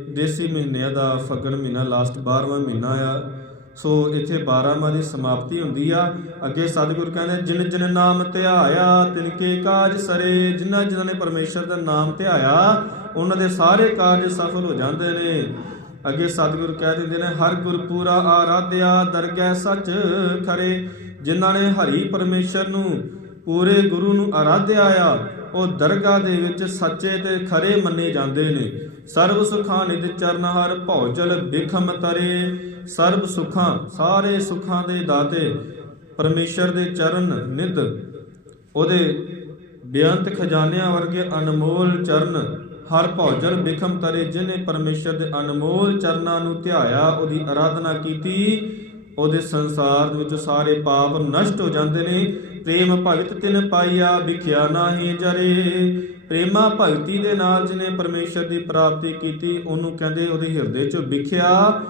ਦੇਸੀ ਮਹੀਨਿਆਂ ਦਾ ਫੱਗਣ ਮਹੀਨਾ ਲਾਸਟ 12ਵਾਂ ਮਹੀਨਾ ਆ ਸੋ ਇੱਥੇ 12ਵਾਂ ਦੀ ਸਮਾਪਤੀ ਹੁੰਦੀ ਆ। ਅੱਗੇ ਸਤਿਗੁਰ ਕਹਿੰਦੇ, ਜਿਨ ਜਿਨ ਨਾਮ ਧਿਆਇਆ ਤਿਨ ਕੇ ਕਾਜ ਸਰੇ, ਜਿਨ੍ਹਾਂ ਜਿਨ੍ਹਾਂ ਨੇ ਪਰਮੇਸ਼ਰ ਦਾ ਨਾਮ ਧਿਆਇਆ ਉਹਨਾਂ ਦੇ ਸਾਰੇ ਕਾਰਜ ਸਫਲ ਹੋ ਜਾਂਦੇ ਨੇ। ਅੱਗੇ ਸਤਿਗੁਰ ਕਹਿ ਦਿੰਦੇ ਨੇ, ਹਰ ਗੁਰ ਪੂਰਾ ਆਰਾਧਿਆ ਦਰਗਹਿ ਸੱਚ ਖਰੇ, ਜਿਨ੍ਹਾਂ ਨੇ ਹਰੀ ਪਰਮੇਸ਼ਰ ਨੂੰ ਪੂਰੇ ਗੁਰੂ ਨੂੰ ਆਰਾਧਿਆ ਆ, ਉਹ ਦਰਗਾਹ ਦੇ ਵਿੱਚ ਸੱਚੇ ਤੇ ਖਰੇ ਮੰਨੇ ਜਾਂਦੇ ਨੇ। ਸਰਬ ਸੁਖਾਂ ਨਿਤ ਚਰਨ ਹਰ ਭੌਜਲ ਬਿਖਮ ਤਰੇ ਸਰਬ ਸੁਖਾਂ, ਸਾਰੇ ਸੁਖਾਂ ਦੇ ਦਾਤੇ, ਪਰਮੇਸ਼ਰ ਦੇ ਚਰਨ ਨਿਤ ਉਹਦੇ ਬੇਅੰਤ ਖਜ਼ਾਨਿਆਂ ਵਰਗੇ ਅਨਮੋਲ ਚਰਨ, ਹਰ ਭੌਜਲ ਬਿਖਮ ਤਰੇ, ਜਿਨੇ ਪਰਮੇਸ਼ਰ ਦੇ ਅਨਮੋਲ ਚਰਨਾਂ ਨੂੰ ਧਿਆਇਆ, ਉਹਦੀ ਆਰਾਧਨਾ ਕੀਤੀ, ਉਹਦੇ ਸੰਸਾਰ ਦੇ ਵਿੱਚ ਸਾਰੇ ਪਾਪ ਨਸ਼ਟ ਹੋ ਜਾਂਦੇ ਨੇ। ਪ੍ਰੇਮ ਭਗਤ ਤਿਨ ਪਾਈਆ ਵਿਖਿਆ ਨਾਹੀ ਜਰੇ। ਪ੍ਰੇਮਾ ਭਗਤੀ ਦੇ ਨਾਲ ਜਿਨੇ ਪਰਮੇਸ਼ਰ ਦੀ ਪ੍ਰਾਪਤੀ ਕੀਤੀ, ਉਹਨੂੰ ਕਹਿੰਦੇ ਉਹਦੇ ਹਿਰਦੇ ਚ ਵਿਖਿਆ।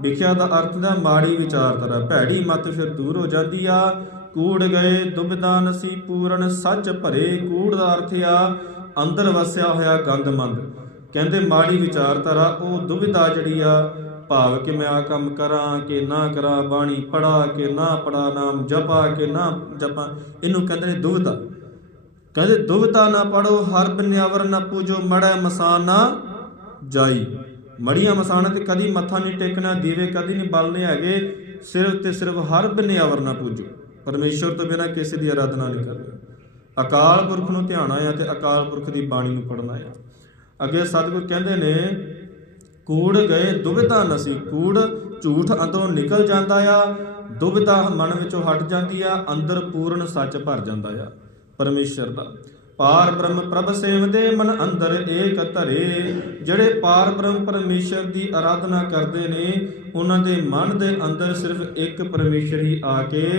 ਵਿਖਿਆ ਦਾ ਅਰਥ ਦਾ ਮਾੜੀ ਵਿਚਾਰਧਾਰਾ ਭੈੜੀ ਮਤ ਫਿਰ ਦੂਰ ਹੋ ਜਾਂਦੀ ਆ। ਕੂੜ ਗਏ ਦੁਬਿਧਾ ਨਸੀ ਪੂਰਨ, ਸੱਚ ਭਰੇ ਕੂੜ ਦਾ ਅਰਥ ਆ। ਅੰਦਰ ਵਸਿਆ ਹੋਇਆ ਗੰਦਮੰਦ। ਕਹਿੰਦੇ ਮਾੜੀ ਵਿਚਾਰਧਾਰਾ ਉਹ ਦੁਬਿਧਾ ਜਿਹੜੀ ਆ, ਭਾਵ ਕਿ ਮੈਂ ਆ ਕੰਮ ਕਰਾਂ, ਕਿ ਨਾ ਕਰਾਂ, ਬਾਣੀ ਪੜਾ ਕਿ ਨਾ ਪੜਾ ਨਾਮ ਜਪਾ, ਕਿ ਨਾ ਜਪਾ, ਇਹਨੂੰ ਕਹਿੰਦੇ ਨੇ ਦੁਬਿਧਾ ਕਹਿੰਦੇ ਦੁਬਿਧਾ ਨਾ ਪੜੋ ਹਰ ਬਿਨਿਆਵਰ ਨਾ ਪੂਜੋ, ਮੜੈ ਮਸਾਨਾ ਜਾਈ। ਮੜੀਆਂ ਮਸਾਣਾ ਤੇ ਕਦੀ ਮੱਥਾ ਨਹੀਂ ਟੇਕਣਾ, ਦੀਵੇ ਕਦੀ ਨਹੀਂ ਬਲਨੇ ਹੈਗੇ, ਸਿਰਫ ਤੇ ਸਿਰਫ ਹਰ ਬਿਨਿਆਵਰ ਨਾ ਪੂਜੋ। ਪਰਮੇਸ਼ਰ ਤੋਂ ਬਿਨਾ ਕਿਸੇ ਦੀ ਆਰਾਧਨਾ ਨਹੀਂ ਕਰਨੀ। ਅਕਾਲ ਪੁਰਖ ਨੂੰ ਧਿਆਣਾ ਆ ਤੇ ਅਕਾਲ ਪੁਰਖ ਦੀ ਬਾਣੀ ਨੂੰ ਪੜਨਾ ਆ ਅੱਗੇ ਸਤਿਗੁਰ ਕਹਿੰਦੇ ਨੇ, ਕੂੜ ਗਏ ਦੁਬਿਧਾ ਨਸੀ, ਕੂੜ ਝੂਠ ਅੰਦਰੋਂ ਨਿਕਲ ਜਾਂਦਾ ਆ, ਦੁਬਿਧਾ ਮਨ ਵਿੱਚੋਂ ਹਟ ਜਾਂਦੀ ਆ, ਅੰਦਰ ਪੂਰਨ ਸੱਚ ਭਰ ਜਾਂਦਾ ਆ ਪਰਮੇਸ਼ਰ ਦਾ। ਪਾਰ ਬ੍ਰਹਮ ਪ੍ਰਭ ਸੇਵਦੇ ਮਨ ਅੰਦਰ ਏਕ ਧਰੇ, ਜਿਹੜੇ ਪਾਰ ਬ੍ਰਹਮ ਪਰਮੇਸ਼ਰ ਦੀ ਆਰਾਧਨਾ ਕਰਦੇ ਨੇ, ਉਹਨਾਂ ਦੇ ਮਨ ਦੇ ਅੰਦਰ ਸਿਰਫ ਇੱਕ ਪਰਮੇਸ਼ਰ ਹੀ ਆ ਕੇ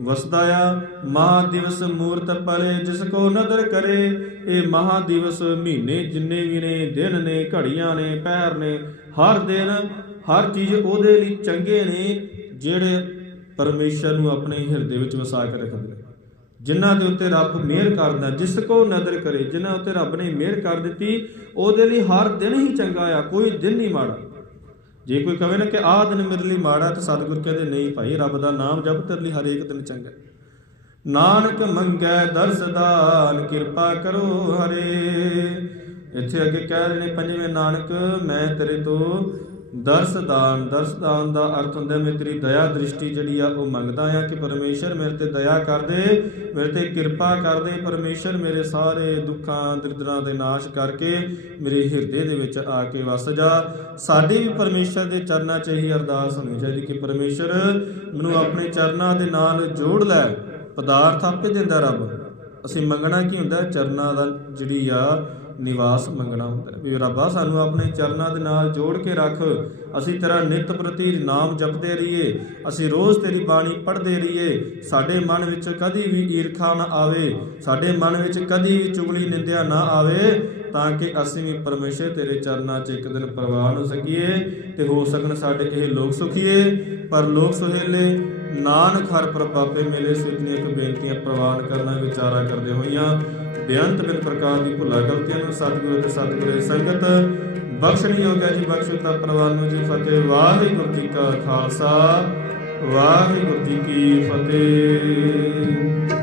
ਵਸਦਾ ਆ। ਮਹਾ ਦਿਵਸ ਮੂਰਤ ਪਲੇ ਜਿਸ ਕੋ ਨਦਰ ਕਰੇ, ਇਹ ਮਹਾ ਦਿਵਸ ਮਹੀਨੇ ਜਿੰਨੇ ਵੀ ਨੇ, ਦਿਨ ਨੇ, ਘੜੀਆਂ ਨੇ, ਪੈਰ ਨੇ, ਹਰ ਦਿਨ ਹਰ ਚੀਜ਼ ਉਹਦੇ ਲਈ ਚੰਗੇ ਨੇ, ਜਿਹੜੇ ਪਰਮੇਸ਼ਰ ਨੂੰ ਆਪਣੇ ਹਿਰਦੇ ਵਿੱਚ ਵਸਾ ਕੇ ਰੱਖਦੇ ਜਿਨ੍ਹਾਂ ਦੇ ਉੱਤੇ ਰੱਬ ਮਿਹਰ ਕਰਦਾ, ਜਿਸ ਕੋ ਨਦਰ ਕਰੇ, ਜਿਨ੍ਹਾਂ ਉੱਤੇ ਰੱਬ ਨੇ ਮਿਹਰ ਕਰ ਦਿੱਤੀ, ਉਹਦੇ ਲਈ ਹਰ ਦਿਨ ਹੀ ਚੰਗਾ ਆ, ਕੋਈ ਦਿਨ ਨਹੀਂ ਮਾੜਾ। ਜੇ ਕੋਈ ਕਹੇ ਨਾ ਕਿ ਆਹ ਦਿਨ ਮੇਰੇ ਲਈ ਮਾੜਾ, ਤਾਂ ਸਤਿਗੁਰ ਕਹਿੰਦੇ, ਨਹੀਂ ਭਾਈ, ਰੱਬ ਦਾ ਨਾਮ ਜਪ ਤੇਰੇ ਲਈ ਹਰੇਕ ਦਿਨ ਚੰਗਾ। ਨਾਨਕ ਮੰਗੈ ਦਰਸਦਾਨ ਕਿਰਪਾ ਕਰੋ ਹਰੇ। ਇੱਥੇ ਅੱਗੇ ਕਹਿ ਰਹੇ ਨੇ, ਪੰਜਵੇਂ ਨਾਨਕ, ਮੈਂ ਤੇਰੇ ਤੋਂ ਦਰਸ ਦਾਨ ਦਰਸ ਦਾਨ ਦਾ ਅਰਥ ਹੁੰਦਾ ਮੈਂ ਤੇਰੀ ਦਇਆ ਦ੍ਰਿਸ਼ਟੀ ਜਿਹੜੀ ਆ ਉਹ ਮੰਗਦਾ ਆ ਕਿ ਪਰਮੇਸ਼ਰ ਮੇਰੇ ਤੇ ਦਇਆ ਕਰ ਦੇ, ਮੇਰੇ ਤੇ ਕਿਰਪਾ ਕਰ ਦੇ, ਪਰਮੇਸ਼ਰ ਮੇਰੇ ਸਾਰੇ ਦੁੱਖਾਂ ਦਰਦਾਂ ਦੇ ਨਾਸ਼ ਕਰਕੇ ਮੇਰੇ ਹਿਰਦੇ ਦੇ ਵਿੱਚ ਆ ਕੇ ਵਸ ਜਾ। ਸਾਡੀ ਵੀ ਪਰਮੇਸ਼ਰ ਦੇ ਚਰਨਾਂ 'ਚ ਹੀ ਅਰਦਾਸ ਹੋਣੀ ਚਾਹੀਦੀ ਕਿ ਪਰਮੇਸ਼ਰ ਮੈਨੂੰ ਆਪਣੇ ਚਰਨਾਂ ਦੇ ਨਾਲ ਜੋੜ ਲੈ, ਪਦਾਰਥ ਆਪੇ ਦਿੰਦਾ ਰੱਬ। ਅਸੀਂ ਮੰਗਣਾ ਕੀ ਹੁੰਦਾ? ਚਰਨਾਂ ਦਾ ਜਿਹੜੀ ਆ ਨਿਵਾਸ ਮੰਗਣਾ ਹੁੰਦਾ ਵੀ ਰੱਬਾ ਸਾਨੂੰ ਆਪਣੇ ਚਰਨਾਂ ਦੇ ਨਾਲ ਜੋੜ ਕੇ ਰੱਖ। ਅਸੀਂ ਤੇਰਾ ਨਿਤ ਪ੍ਰਤੀ ਨਾਮ ਜਪਦੇ ਰਹੀਏ। ਅਸੀਂ ਰੋਜ਼ ਤੇਰੀ ਬਾਣੀ ਪੜ੍ਹਦੇ ਰਹੀਏ। ਸਾਡੇ ਮਨ ਵਿੱਚ ਕਦੀ ਵੀ ਈਰਖਾ ਨਾ ਆਵੇ। ਸਾਡੇ ਮਨ ਵਿੱਚ ਕਦੀ ਵੀ ਚੁਗਲੀ ਨਿੰਦਿਆ ਨਾ ਆਵੇ, ਤਾਂ ਕਿ ਅਸੀਂ ਵੀ ਪਰਮੇਸ਼ਰ ਤੇਰੇ ਚਰਨਾਂ 'ਚ ਇੱਕ ਦਿਨ ਪ੍ਰਵਾਨ ਹੋ ਸਕੀਏ ਤੇ ਹੋ ਸਕਣ ਸਾਡੇ ਇਹ ਲੋਕ ਸੁਖੀਏ। ਪਰ ਲੋਕ ਸੁਹੇਲੇ, ਨਾਨਕ ਹਰ ਪ੍ਰਭਾਪੇ ਮਿਲੇ ਸੁਜਨੀਆਂ ਇੱਕ ਬੇਨਤੀਆਂ ਪ੍ਰਵਾਨ ਕਰਨਾ ਵਿਚਾਰਾ ਕਰਦੇ ਹੋਈਆਂ। ਬੇਅੰਤ ਬਿਨ ਪ੍ਰਕਾਰ ਦੀ ਭੁੱਲਾ ਗਲਤੀਆਂ ਨੂੰ ਸਤਿਗੁਰੂ ਤੇ ਸਤਿਗੁਰੂ ਦੀ ਸੰਗਤ ਬਖਸ਼ਣੀ ਹੋ ਗਿਆ ਜੀ, ਬਖਸ਼ੋ ਤਾ ਪ੍ਰਵਾਨ ਨੂੰ ਜੀ, ਫਤਿਹ। ਵਾਹਿਗੁਰੂ ਜੀ ਕਾ ਖਾਲਸਾ, ਵਾਹਿਗੁਰੂ ਜੀ ਕੀ ਫਤਿਹ।